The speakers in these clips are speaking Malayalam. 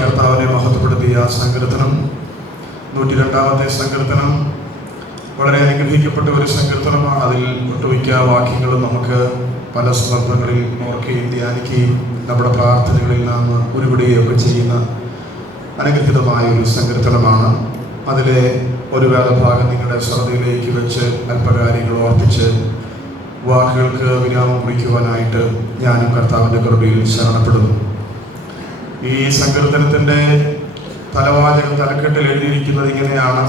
കർത്താവിനെ മഹത്വപ്പെടുത്തിയ സങ്കീർത്തനം 102-ാമത്തെ സങ്കീർത്തനം വളരെ അനുഗ്രഹിക്കപ്പെട്ട ഒരു സങ്കീർത്തനമാണ്. അതിൽ ഒട്ടുമിക്ക വാക്യങ്ങളും നമുക്ക് പല സന്ദർഭങ്ങളിൽ ഓർക്കുകയും ധ്യാനിക്കുകയും നമ്മുടെ പ്രാർത്ഥനകളിൽ നാം ഉരുവിടുകയൊക്കെ ചെയ്യുന്ന അനുഗ്രഹീതമായ ഒരു സങ്കീർത്തനമാണ്. അതിലെ ഒരു വേദഭാഗം നിങ്ങളുടെ ശ്രദ്ധയിലേക്ക് വെച്ച് അല്പകാര്യങ്ങൾ ഓർപ്പിച്ച് വാക്കുകൾക്ക് വിരാമം കുറിക്കുവാനായിട്ട് ഞാനും കർത്താവിൻ്റെ കൃപയിൽ ശരണപ്പെടുന്നു. ഈ സങ്കീർത്തനത്തിൻ്റെ തലക്കെട്ടിൽ എഴുതിയിരിക്കുന്നത് ഇങ്ങനെയാണ്: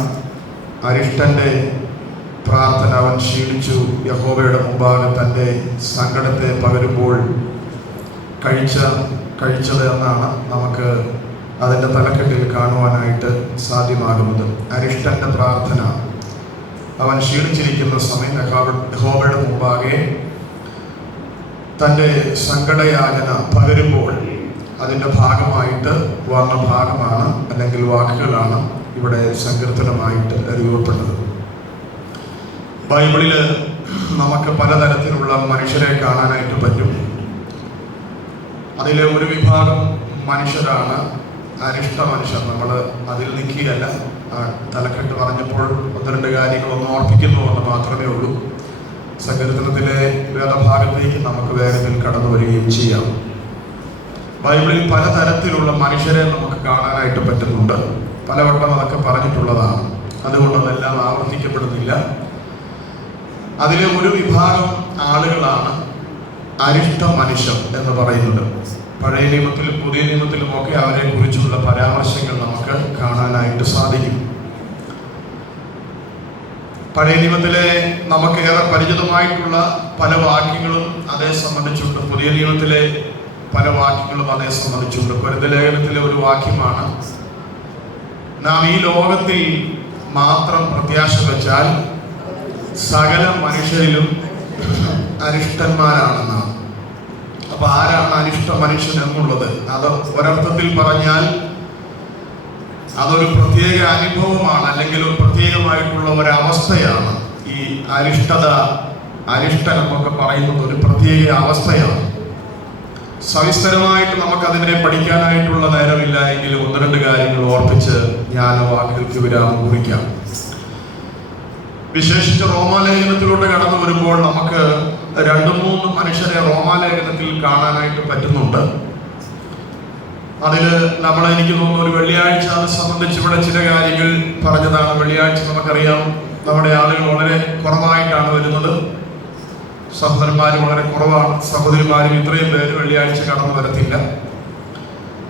അരിഷ്ടൻ്റെ പ്രാർത്ഥന. അവൻ ക്ഷീണിച്ചു യഹോവയുടെ മുമ്പാകെ തൻ്റെ സങ്കടത്തെ പകരുമ്പോൾ കഴിച്ചത് എന്നാണ് നമുക്ക് അതിൻ്റെ തലക്കെട്ടിൽ കാണുവാനായിട്ട് സാധ്യമാകുന്നത്. അരിഷ്ടൻ്റെ പ്രാർത്ഥന. അവൻ ക്ഷീണിച്ചിരിക്കുന്ന സമയം യഹോവയുടെ മുമ്പാകെ തൻ്റെ സങ്കടയാചന പകരുമ്പോൾ അതിൻ്റെ ഭാഗമായിട്ട് വന്ന ഭാഗമാണ് അല്ലെങ്കിൽ വാക്കുകളാണ് ഇവിടെ സങ്കീർത്തനമായിട്ട് രൂപപ്പെട്ടത്. ബൈബിളിൽ നമുക്ക് പലതരത്തിലുള്ള മനുഷ്യരെ കാണാനായിട്ട് പറ്റും. അതിലെ ഒരു വിഭാഗം മനുഷ്യരാണ് അരിഷ്ട മനുഷ്യർ. നമ്മൾ അതിൽ നിൽക്കുകയല്ല, തലക്കെട്ട് പറഞ്ഞപ്പോൾ 1-2 കാര്യങ്ങളൊന്ന് ഓർപ്പിക്കുന്നു എന്ന് മാത്രമേ ഉള്ളൂ. സങ്കീർത്തനത്തിലെ വേദഭാഗത്തേക്ക് നമുക്ക് വേഗത്തിൽ കടന്നു വരികയും ചെയ്യാം. ബൈബിളിൽ പലതരത്തിലുള്ള മനുഷ്യരെ നമുക്ക് കാണാനായിട്ട് പറ്റുന്നുണ്ട്. പലവട്ടം അതൊക്കെ പറഞ്ഞിട്ടുള്ളതാണ്, അതുകൊണ്ട് അതെല്ലാം ആവർത്തിക്കപ്പെടുന്നില്ല. അതിലെ ഒരു വിഭാഗം ആളുകളാണ് അരിഷ്ട മനുഷ്യർ എന്ന് പറയുന്നത്. പഴയ നിയമത്തിലും പുതിയ നിയമത്തിലും ഒക്കെ അവരെ കുറിച്ചുള്ള പരാമർശങ്ങൾ നമുക്ക് കാണാനായിട്ട് സാധിക്കും. പഴയ നിയമത്തിലെ നമുക്ക് ഏറെ പരിചിതമായിട്ടുള്ള പല വാക്യങ്ങളും അതേ സംബന്ധിച്ചുണ്ട്. പുതിയ നിയമത്തിലെ പല വാക്യങ്ങളും അതേ സംബന്ധിച്ചുണ്ട്. കൊരിന്ത്യർ ലേഖനത്തിലെ ഒരു വാക്യമാണ്: നാം ഈ ലോകത്തിൽ മാത്രം പ്രത്യാശ വെച്ചാൽ സകല മനുഷ്യരിലും അരിഷ്ടന്മാരാണെന്നാണ്. അപ്പൊ ആരാണ് അരിഷ്ട മനുഷ്യൻ എന്നുള്ളത്? അത് ഒരർത്ഥത്തിൽ പറഞ്ഞാൽ അതൊരു പ്രത്യേക അനുഭവമാണ്, അല്ലെങ്കിൽ ഒരു പ്രത്യേകമായിട്ടുള്ള ഒരവസ്ഥയാണ്. ഈ അരിഷ്ടൻ എന്നൊക്കെ പറയുന്നത് ഒരു പ്രത്യേക അവസ്ഥയാണ്. സവിസ്തരമായിട്ട് നമുക്കതിനെ പഠിക്കാനായിട്ടുള്ള നേരമില്ല എങ്കിലും 1-2 കാര്യങ്ങൾ ഓർപ്പിച്ച് ഞാൻ വാക്കുകൾക്ക് വിരാമം കുറിക്കാം. വിശേഷിച്ച് റോമാലേഖനത്തിലൂടെ കടന്നു വരുമ്പോൾ നമുക്ക് 2-3 മനുഷ്യരെ റോമാലേഖനത്തിൽ കാണാനായിട്ട് പറ്റുന്നുണ്ട്. അതിൽ എനിക്ക് തോന്നുന്നു ഒരു വെള്ളിയാഴ്ച അത് സംബന്ധിച്ച് ഇവിടെ ചില കാര്യങ്ങൾ പറഞ്ഞതാണ്. വെള്ളിയാഴ്ച നമുക്കറിയാം നമ്മുടെ ആളുകൾ വളരെ കുറവായിട്ടാണ് വരുന്നത്. സഹോദരന്മാരും വളരെ കുറവാണ്. സഹോദരിമാരും ഇത്രയും പേര് വെള്ളിയാഴ്ച കടന്നു വരത്തില്ല.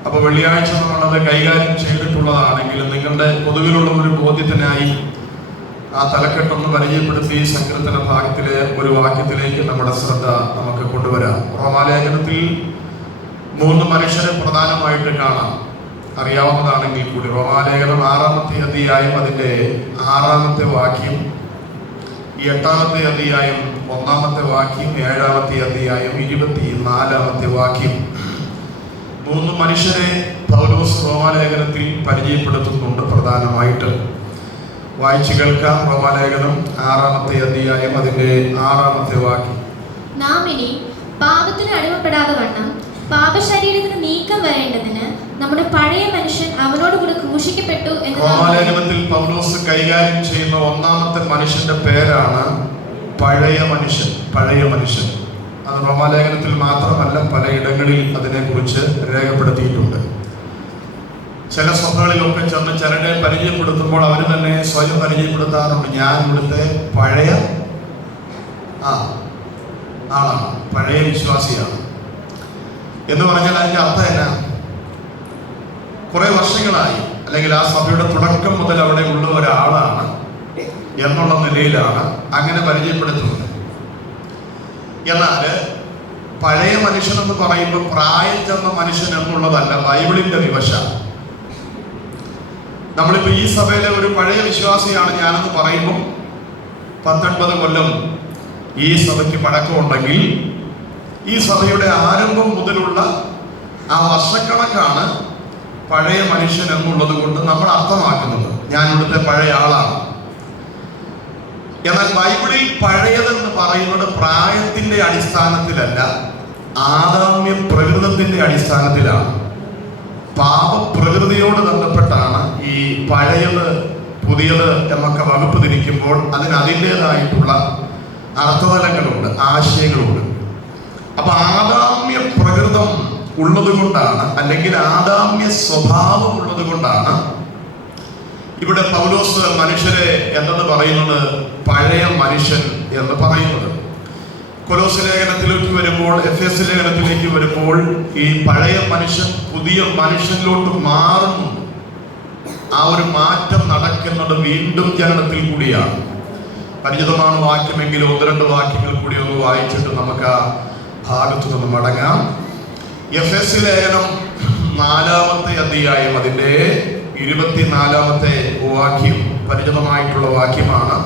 അപ്പോൾ വെള്ളിയാഴ്ച നമ്മളത് കൈകാര്യം ചെയ്തിട്ടുള്ളതാണെങ്കിലും നിങ്ങളുടെ പൊതുവിലുള്ള ഒരു ബോധ്യത്തിനായി ആ തലക്കെട്ടൊന്ന് പരിചയപ്പെടുത്തി സങ്കീർത്തന ഭാഗത്തിലെ ഒരു വാക്യത്തിലേക്ക് നമ്മുടെ ശ്രദ്ധ നമുക്ക് കൊണ്ടുവരാം. റോമാലേഖനത്തിൽ 3 മനുഷ്യരെ പ്രധാനമായിട്ട് കാണാം, അറിയാവുന്നതാണെങ്കിൽ കൂടി. റോമാലേഖനം 6-ാമത്തെ അധ്യായം അതിൻ്റെ 6-ാമത്തെ വാക്യം, 8-ാമത്തെ അധ്യായം 1-ാമത്തെ വാക്യം, 7-ാമത്തെ അധ്യായം 24-ാമത്തെ വാക്യം. 3 മനുഷ്യരെ പൗലോസ് റോമാലേഖനത്തിൽ പരിചയപ്പെടുത്തുന്നുണ്ട് പ്രധാനമായിട്ട്. വായിച്ചു കേൾക്കാം. റോമാലേഖനം 6-ാമത്തെ അധ്യായം അതിന്റെ 6-ാമത്തെ വാക്യം. നാം ഇനി പാപത്തിന് അടിമപ്പെടാതെ വണ്ണം പാപശരീരത്തിന് നീക്കം വരേണ്ടതിന് നമ്മുടെ പഴയ മനുഷ്യൻ അവനോട് കൂടെ ക്രൂശിക്കപ്പെട്ടു എന്ന് റോമാലേഖനത്തിൽ പൗലോസ് കൈകാര്യം ചെയ്യുന്ന 1-ാമത്തെ മനുഷ്യന്റെ പേരാണ് പഴയ മനുഷ്യൻ. പഴയ മനുഷ്യൻ അത് റോമാലേഖനത്തിൽ മാത്രമല്ല പലയിടങ്ങളിൽ അതിനെക്കുറിച്ച് രേഖപ്പെടുത്തിയിട്ടുണ്ട്. ചില സഭകളിലൊക്കെ ചെന്ന് ചിലരെ പരിചയപ്പെടുത്തുമ്പോൾ അവർ തന്നെ സ്വയം പരിചയപ്പെടുത്താറുണ്ട്: ഞാൻ ഇവിടുത്തെ പഴയ ആളാണ്, പഴയ വിശ്വാസിയാണ് എന്ന് പറഞ്ഞാൽ അതിൻ്റെ അർത്ഥം എന്നാ? കുറെ വർഷങ്ങളായി അല്ലെങ്കിൽ ആ സഭയുടെ തുടക്കം മുതൽ അവിടെ ഉള്ള ഒരാളാണ് എന്നുള്ള നിലയിലാണ് അങ്ങനെ പരിചയപ്പെടുത്തുന്നത്. എന്നാൽ പഴയ മനുഷ്യൻ എന്ന് പറയുമ്പോൾ പ്രായം ചെന്ന മനുഷ്യൻ എന്നുള്ളതല്ല ബൈബിളിന്റെ വിവശ. നമ്മളിപ്പോൾ ഈ സഭയിലെ ഒരു പഴയ വിശ്വാസിയാണ് ഞാനെന്ന് പറയുമ്പോൾ 19 കൊല്ലം ഈ സഭയ്ക്ക് പഴക്കമുണ്ടെങ്കിൽ ഈ സഭയുടെ ആരംഭം മുതലുള്ള ആ വർഷക്കണക്കാണ് പഴയ മനുഷ്യൻ എന്നുള്ളത് കൊണ്ട് നമ്മൾ അർത്ഥമാക്കുന്നത്. ഞാൻ ഇവിടുത്തെ പഴയ ആളാണ്. എന്നാൽ ബൈബിളിൽ പഴയതെന്ന് പറയുന്നത് പ്രായത്തിന്റെ അടിസ്ഥാനത്തിലല്ല, ആദാമ്യ പ്രകൃതത്തിന്റെ അടിസ്ഥാനത്തിലാണ്. പാപപ്രകൃതിയോട് ബന്ധപ്പെട്ടാണ് ഈ പഴയത് പുതിയത് എന്നൊക്കെ വകുപ്പ് തിരിക്കുമ്പോൾ അതിൻ്റെതായിട്ടുള്ള അർത്ഥതലങ്ങളുണ്ട്, ആശയങ്ങളുണ്ട്. അപ്പൊ ആദാമ്യ പ്രകൃതം ഉള്ളത് കൊണ്ടാണ്, അല്ലെങ്കിൽ ആദാമ്യ സ്വഭാവം ഉള്ളത് കൊണ്ടാണ് ഇവിടെ പൗലോസ് മനുഷ്യരെ എന്തെന്ന് പറയുന്നത് പഴയ മനുഷ്യൻ എന്ന് പറയുന്നത്. കൊലോസ് ലേഖനത്തിലേക്ക് വരുമ്പോൾ, എഫേസ് ലേഖനത്തിലേക്ക് വരുമ്പോൾ ഈ പഴയ മനുഷ്യൻ പുതിയ മനുഷ്യനിലോട്ട് മാറുന്നു. ആ ഒരു മാറ്റം നടക്കുന്നത് വീണ്ടും ജനനത്തിൽ കൂടിയാണ്. പരിചിതമാണ് വാക്യമെങ്കിലും 1-2 വാക്യങ്ങൾ കൂടി ഒന്ന് വായിച്ചിട്ട് നമുക്ക് ആ ഭാഗത്തു നിന്ന് മടങ്ങാം. എഫേസ് ലേഖനം 4-ാമത്തെ അധ്യായം അതിൻ്റെ 24-ാമത്തെ വാക്യം പരിചിതമായിട്ടുള്ള വാക്യമാണ്.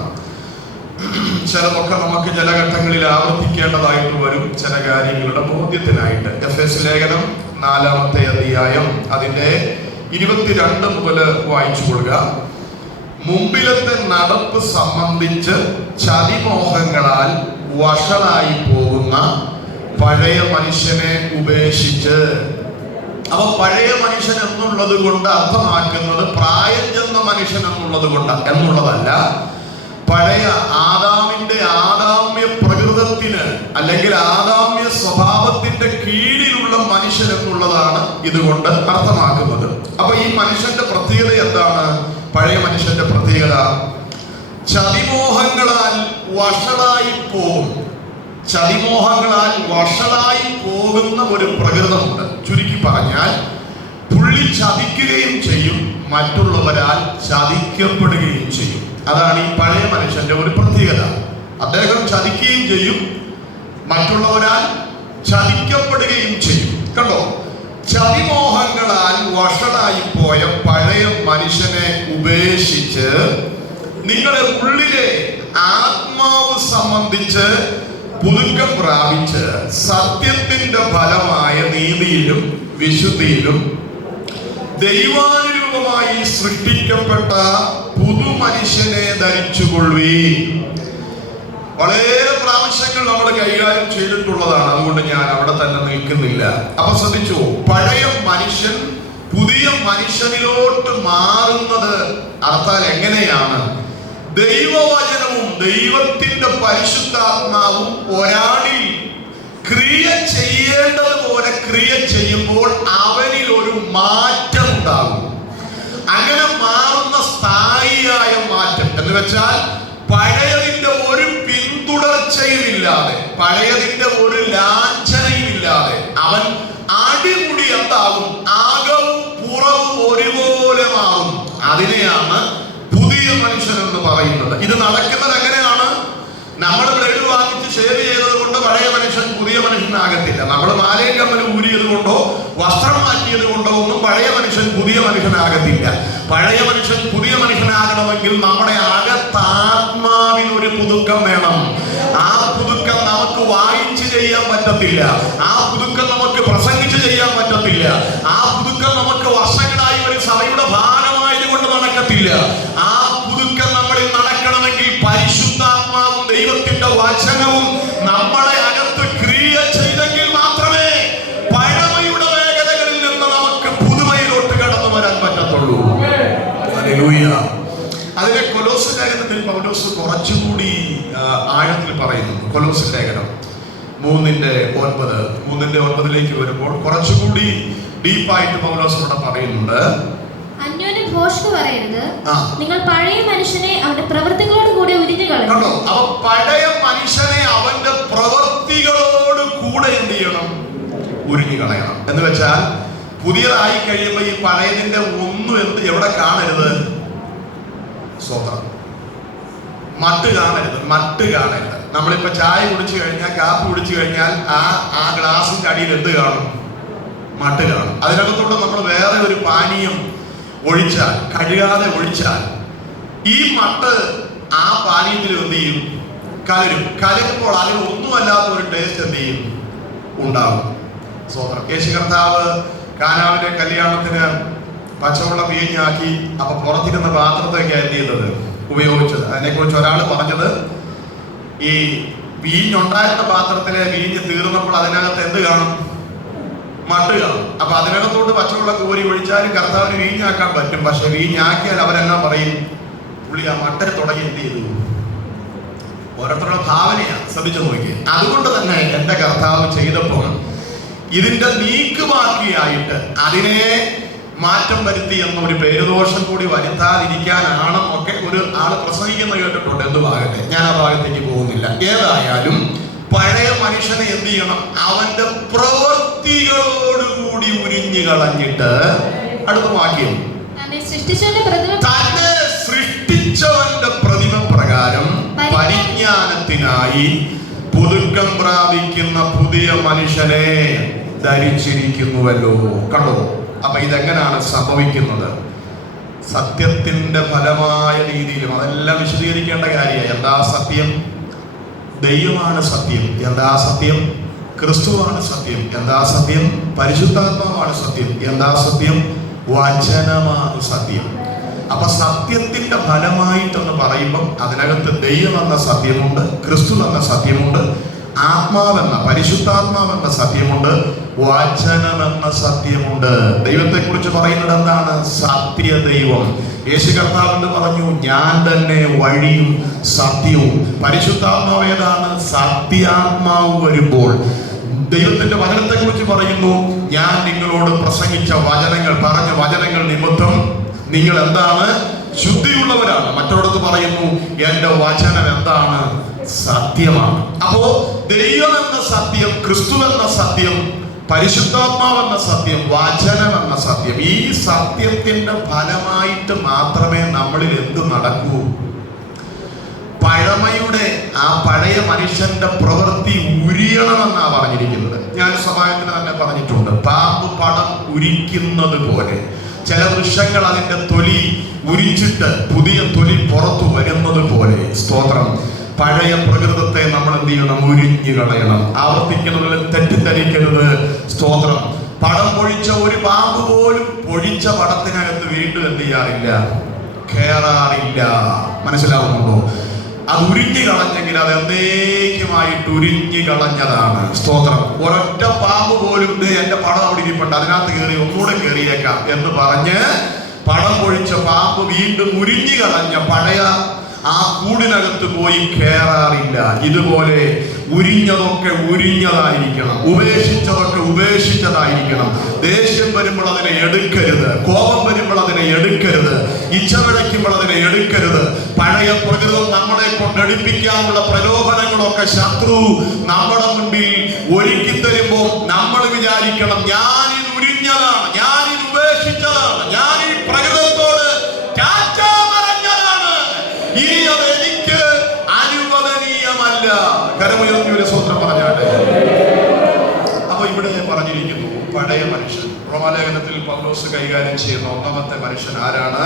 ചിലതൊക്കെ നമുക്ക് ചില ഘട്ടങ്ങളിൽ ആവർത്തിക്കേണ്ടതായിട്ട് വരും, ചില കാര്യങ്ങളുടെ ബോധ്യത്തിനായിട്ട്. എഫേസ് ലേഖനം 4-ാമത്തെ അധ്യായം അതിൻ്റെ 22 മുതൽ വായിച്ചു കൊള്ളുക. മുമ്പിലത്തെ നടപ്പ് സംബന്ധിച്ച് ചതിമോഹങ്ങളാൽ വഷളായി പോകുന്ന പഴയ മനുഷ്യനെ ഉപേക്ഷിച്ച്. അപ്പൊ പഴയ മനുഷ്യൻ എന്നുള്ളത് കൊണ്ട് അർത്ഥമാക്കുന്നത് പ്രായം ചെന്ന മനുഷ്യൻ എന്നുള്ളതല്ല. പഴയ ആദാമിന്റെ ആദാമ്യ പ്രകൃതത്തിന് അല്ലെങ്കിൽ ആദാമ്യ സ്വഭാവത്തിന്റെ കീഴിലുള്ള മനുഷ്യൻ എന്നുള്ളതാണ് ഇതുകൊണ്ട് അർത്ഥമാക്കുന്നത്. അപ്പൊ ഈ മനുഷ്യന്റെ പ്രത്യേകത എന്താണ്? പഴയ മനുഷ്യന്റെ പ്രത്യേകത ചതിമോഹങ്ങളാൽ വഷളായി പോകും. ചതിമോഹങ്ങളാൽ വഷളായി പോകുന്ന ഒരു പ്രകൃതമുണ്ട്. ചുരുക്കി പറഞ്ഞാൽ പുള്ളി ചതിക്കുകയും ചെയ്യും, മറ്റുള്ളവരാൽ ചതിക്കപ്പെടുകയും ചെയ്യും. അതാണ് ഈ പഴയ മനുഷ്യന്റെ ഒരു പ്രത്യേകത. അദ്ദേഹം ചതിക്കുകയും ചെയ്യും, മറ്റുള്ളവരാൽ ചതിക്കപ്പെടുകയും ചെയ്യും. കണ്ടോ, ചതിമോഹങ്ങളാൽ വഷളായി പോയ പഴയ മനുഷ്യനെ ഉപേക്ഷിച്ച് നിങ്ങളുടെ ഉള്ളിലെ ആത്മാവ് സംബന്ധിച്ച് പുതുക്കം പ്രാപിച്ച് സത്യത്തിന്റെ ഫലമായ നീതിയിലും വിശുദ്ധിയിലും ദൈവാനുരൂപമായി സൃഷ്ടിക്കപ്പെട്ട പുതുമനുഷ്യനെ ധരിച്ചുകൊള്ളുവീൻ. വളരെ പ്രാവശ്യങ്ങൾ നമ്മൾ കൈകാര്യം ചെയ്തിട്ടുള്ളതാണ്, അതുകൊണ്ട് ഞാൻ അവിടെ തന്നെ നിൽക്കുന്നില്ല. അപ്പൊ ശ്രദ്ധിച്ചു, പഴയ മനുഷ്യൻ പുതിയ മനുഷ്യനിലോട്ട് മാറുന്നത് അർത്ഥാൽ എങ്ങനെയാണ്? ദൈവവചനവും ദൈവത്തിന്റെ പരിശുദ്ധാത്മാവും ഒരാളിൽ ക്രിയ ചെയ്യേണ്ടതുപോലെ ക്രിയ ചെയ്യുമ്പോൾ അവനിൽ ഒരു മാറ്റം ഉണ്ടാകും. അങ്ങനെ മാറുന്ന സ്ഥായിയായ മാറ്റം എന്ന് വെച്ചാൽ പഴയതിന്റെ ഒരു പിന്തുടർച്ചയും ഇല്ലാതെ, പഴയതിന്റെ ഒരു ലാഞ്ചനയും ഇല്ലാതെ അവൻ അടിമുടി എന്താകും? ആകവും പുറവും ഒരുപോലെ മാറും. അതിനെയാണ് പുതിയ മനുഷ്യൻ എന്ന് പറയുന്നത്. ഇത് നടക്കുന്നത് എങ്ങനെയാണ്? നമ്മൾ ബ്ലേഡ് വാങ്ങിച്ച് ഷേവ് ചെയ്തത് കൊണ്ട് പഴയ മനുഷ്യൻ പുതിയ മനുഷ്യനാകത്തില്ല. നമ്മൾ മാലയും കമ്മലും ഊരിയത് കൊണ്ടോ വസ്ത്രം മാറ്റിയത് കൊണ്ടോ ഒന്നും പഴയ മനുഷ്യൻ പുതിയ മനുഷ്യനാകത്തില്ല. പഴയ മനുഷ്യൻ പുതിയ മനുഷ്യനാകണമെങ്കിൽ നമ്മുടെ അകത്താത്മാവിനൊരു പുതുക്കം വേണം. ആ പുതുക്കം നമുക്ക് വായിച്ച് ചെയ്യാൻ പറ്റത്തില്ല. ആ പുതുക്കം നമുക്ക് പ്രസംഗിച്ച് ചെയ്യാൻ പറ്റത്തില്ല. ആ പുതുക്കം നമുക്ക് വർഷങ്ങളായി ഒരു സഭയുടെ ഭാഗമായത് കൊണ്ട് നടക്കത്തില്ല. ആ പുതുക്കം നമ്മളിൽ നടക്കണമെങ്കിൽ പരിശുദ്ധാത്മാവും ദൈവത്തിന്റെ വചനവും നമ്മളെ അകത്ത് ക്രിയ ചെയ്തെങ്കിൽ മാത്രമേ പഴമയുടെ വേഗതകളിൽ നിന്ന് നമുക്ക് പുതുമയിലോട്ട് കടന്നു വരാൻ പറ്റത്തുള്ളൂ. ഹല്ലേലൂയ. അതിലെ കൊലോസ് ലേഖനത്തിൽ പൗലോസ് കുറച്ചുകൂടി ആഴത്തിൽ പറയുന്നു. കൊലോസ് ലേഖനം 3:9 വരുമ്പോൾ കുറച്ചുകൂടി ഡീപ്പായിട്ട് പൗലോസ് ഇവിടെ പറയുന്നുണ്ട്. അന്യോന്യം ഭോഷ്ക് പറയരുത്, നിങ്ങൾ പഴയ മനുഷ്യനെ അവന്റെ പ്രവൃത്തികളോട് കൂടെ ഉരിഞ്ഞു കളയണം. അപ്പൊ പഴയ മനുഷ്യനെ അവന്റെ പ്രവൃത്തികളോട് കൂടെ എന്ത് ചെയ്യണം? ഉരിഞ്ഞു കളയണം. എന്ന് വെച്ചാൽ പുതിയതായി കഴിയുമ്പോൾ ഈ പഴയതിന്റെ ഒന്നും എവിടെ കാണരുത്? സ്വതന്ത്രം മട്ട് കാണരുത്. നമ്മളിപ്പോ ചായ കുടിച്ചു കഴിഞ്ഞാൽ, കാപ്പി കുടിച്ചു കഴിഞ്ഞാൽ ആ ഗ്ലാസിന്റെ അടിയിൽ എന്ത് കാണും? മട്ട് കാണും. അതിനകത്തോട്ട് നമ്മൾ വേറെ ഒരു പാനീയം ഒഴിച്ചാൽ, കഴുകാതെ ഒഴിച്ചാൽ ഈ മട്ട് ആ പാനീയത്തിൽ എന്ത് ചെയ്യും? കലരുമ്പോൾ അതിന് ഒന്നുമല്ലാത്ത ഒരു ടേസ്റ്റ് എന്ത് ചെയ്യും? ഉണ്ടാകും. സ്വതന്ത്രം. യേശു കർത്താവ് കാനാവിന്റെ കല്യാണത്തിന് പച്ചവെള്ളം വീഞ്ഞാക്കി അപ്പൊ പുറത്തിരുന്ന പാത്രത്തൊക്കെ എന്ത് ചെയ്തത്? ഉപയോഗിച്ചത്. അതിനെക്കുറിച്ച് ഒരാൾ പറഞ്ഞത്, ഈ വീഞ്ഞുണ്ടായിരുന്ന പാത്രത്തിലെ വീഞ്ഞ് തീർന്നപ്പോൾ അതിനകത്ത് എന്ത് കാണും? മട്ടുക. അപ്പൊ അതിനകത്തോട്ട് പച്ചവെള്ളം കോരി ഒഴിച്ചാലും കർത്താവിന് വീഞ്ഞാക്കാൻ പറ്റും. പക്ഷെ വീഞ്ഞാക്കിയാൽ അവരെന്നാ പറയും? പുള്ളി ആ മട്ടരെ തുടങ്ങി എന്ത് ചെയ്തു? ഓരോരുത്തരുടെ ഭാവനയാണ്, ശ്രദ്ധിച്ചു നോക്കി. അതുകൊണ്ട് തന്നെ എന്റെ കർത്താവ് ചെയ്തപ്പോൾ ഇതിന്റെ നീക്കുമാക്കിയായിട്ട് അതിനെ മാറ്റം വരുത്തി എന്നൊരു പേരുദോഷം കൂടി വരുത്താതിരിക്കാനാണ് ഒക്കെ ഒരു ആള് പ്രസംഗിക്കുന്ന കേട്ടിട്ടുണ്ട്. എന്തുവാകട്ടെ, ഞാൻ ആ ഭാഗത്തേക്ക് പോകുന്നില്ല. ഏതായാലും പഴയ മനുഷ്യനെ എന്ത് ചെയ്യണം? അവന്റെ പ്രവൃത്തികളോടുകൂടി ഉരിഞ്ഞു കളഞ്ഞിട്ട് അടുത്ത വാക്യം, തന്നെ സൃഷ്ടിച്ചവന്റെ പ്രതിമ പ്രകാരം പരിജ്ഞാനത്തിനായി പുതുക്കം പ്രാപിക്കുന്ന പുതിയ മനുഷ്യനെ ധരിച്ചിരിക്കുന്നുവല്ലോ. കണ്ടോ? അപ്പൊ ഇതെങ്ങനെയാണ് സംഭവിക്കുന്നത്? സത്യത്തിന്റെ ഫലമായ രീതിയിലും അതെല്ലാം വിശദീകരിക്കേണ്ട കാര്യമാണ്. എന്താ സത്യം? ദൈവമാണ് സത്യം. എന്താ സത്യം? ക്രിസ്തുവാണ് സത്യം. എന്താ സത്യം? പരിശുദ്ധാത്മാവാണ് സത്യം. എന്താ സത്യം? വചനമാണ് സത്യം. അപ്പൊ സത്യത്തിന്റെ ഫലമായിട്ടെന്ന് പറയുമ്പം അതിനകത്ത് ദൈവം എന്ന സത്യമുണ്ട്, ക്രിസ്തു എന്ന സത്യമുണ്ട്, ആത്മാവെന്ന പരിശുദ്ധാത്മാവെന്ന സത്യമുണ്ട്, വചനമെന്ന സത്യമുണ്ട്. ദൈവത്തെ കുറിച്ച് പറയുന്നത് എന്താണ്? സത്യദൈവം. യേശു കർത്താവ് പറഞ്ഞു, ഞാൻ തന്നെ വഴിയും സത്യവും. പരിശുദ്ധാത്മാവ് ഏതാണ്? സത്യാത്മാവ് വരുമ്പോൾ ദൈവത്തിന്റെ വചനത്തെ കുറിച്ച് പറയുന്നു, ഞാൻ നിങ്ങളോട് പ്രസംഗിച്ച വചനങ്ങൾ, പറഞ്ഞ വചനങ്ങൾ നിമിത്തം നിങ്ങൾ എന്താണ്? ശുദ്ധിയുള്ളവരാണ്. മറ്റൊരിടത്ത് പറയുന്നു, എന്റെ വചനം എന്താണ്? സത്യമാണ്. അപ്പോ ദൈവം എന്ന സത്യം, ക്രിസ്തു എന്ന സത്യം, പരിശുദ്ധാത്മാവെന്ന സത്യം, വചനം എന്ന സത്യം, ഈ സത്യത്തിന്റെ ഫലമായിട്ട് മാത്രമേ നമ്മളിൽ എന്ത് നടക്കൂ? പഴമയുടെ ആ പഴയ മനുഷ്യന്റെ പ്രവൃത്തി ഉരിയണമെന്നാ പറഞ്ഞിരിക്കുന്നത്. ഞാൻ സമാജത്തിന് തന്നെ പറഞ്ഞിട്ടുണ്ട്, പാമ്പ് പടം ഉരിക്കുന്നത് പോലെ ചില വൃക്ഷങ്ങൾ അതിന്റെ തൊലി ഉരിച്ചിട്ട് പുതിയ തൊലി പുറത്തു വരുന്നത് പോലെ, സ്തോത്രം, പഴയ പ്രകൃതത്തെ നമ്മൾ എന്ത് ചെയ്യണം? ഉരിഞ്ഞു കളയണം. ആവർത്തിക്കുന്നതിൽ തെറ്റിദ്ധരിക്കരുത്. സ്തോത്രം. പടം പൊഴിച്ച ഒരു പാമ്പ് പോലും പൊഴിച്ച പടത്തിനകത്ത് വീണ്ടും എന്ത് ചെയ്യാറില്ല? കയറാറില്ല. മനസ്സിലാവുന്നുണ്ടോ? അത് ഉരിഞ്ഞു കളഞ്ഞെങ്കിൽ അത് എന്നേക്കുമായിട്ട് ഉരിഞ്ഞു കളഞ്ഞതാണ്. സ്തോത്രം. ഒരൊറ്റ പാമ്പ് പോലും എന്റെ പടം അവിടെ ഇരിപ്പുണ്ട്, അതിനകത്ത് കയറി ഒന്നുകൂടെ കയറിയേക്കാം എന്ന് പറഞ്ഞ് പടം പൊഴിച്ച പാമ്പ് വീണ്ടും ഉരിഞ്ഞു കളഞ്ഞ പഴയ ആ കൂടിനകത്ത് പോയി കയറാറില്ല. ഇതുപോലെ ഉരിഞ്ഞതൊക്കെ ഉരിഞ്ഞതായിരിക്കണം, ഉപേക്ഷിച്ചതൊക്കെ ഉപേക്ഷിച്ചതായിരിക്കണം. ദേഷ്യം വരുമ്പോൾ അതിനെ എടുക്കരുത്, കോപം വരുമ്പോൾ അതിനെ എടുക്കരുത്, ഇച്ഛ വിളയ്ക്കുമ്പോൾ അതിനെ എടുക്കരുത്. പഴയ പ്രകൃതം നമ്മളെ കൊണ്ടടിപ്പിക്കാനുള്ള പ്രലോഭനങ്ങളൊക്കെ ശത്രു നമ്മുടെ മുൻപിൽ ഒരുക്കി തരുമ്പോൾ നമ്മൾ വിചാരിക്കണം, ഞാനിത് ഉരിഞ്ഞതാണ്, ഞാനിത് ഉപേക്ഷിച്ചതാണ്, ഞാൻ ഈ പ്രകൃതത്തോട് ഇനി അത് എനിക്ക് അനുവദനീയമല്ല. കരമുയർത്തി ഒരു സ്വത്രം പറഞ്ഞാട്ടെ. അപ്പൊ ഇവിടെ പറഞ്ഞിരിക്കുന്നു പഴയ മനുഷ്യൻ. റോമാലേഖനത്തിൽ പൗലോസ് കൈകാര്യം ചെയ്യുന്ന ഒന്നാമത്തെ മനുഷ്യൻ ആരാണ്?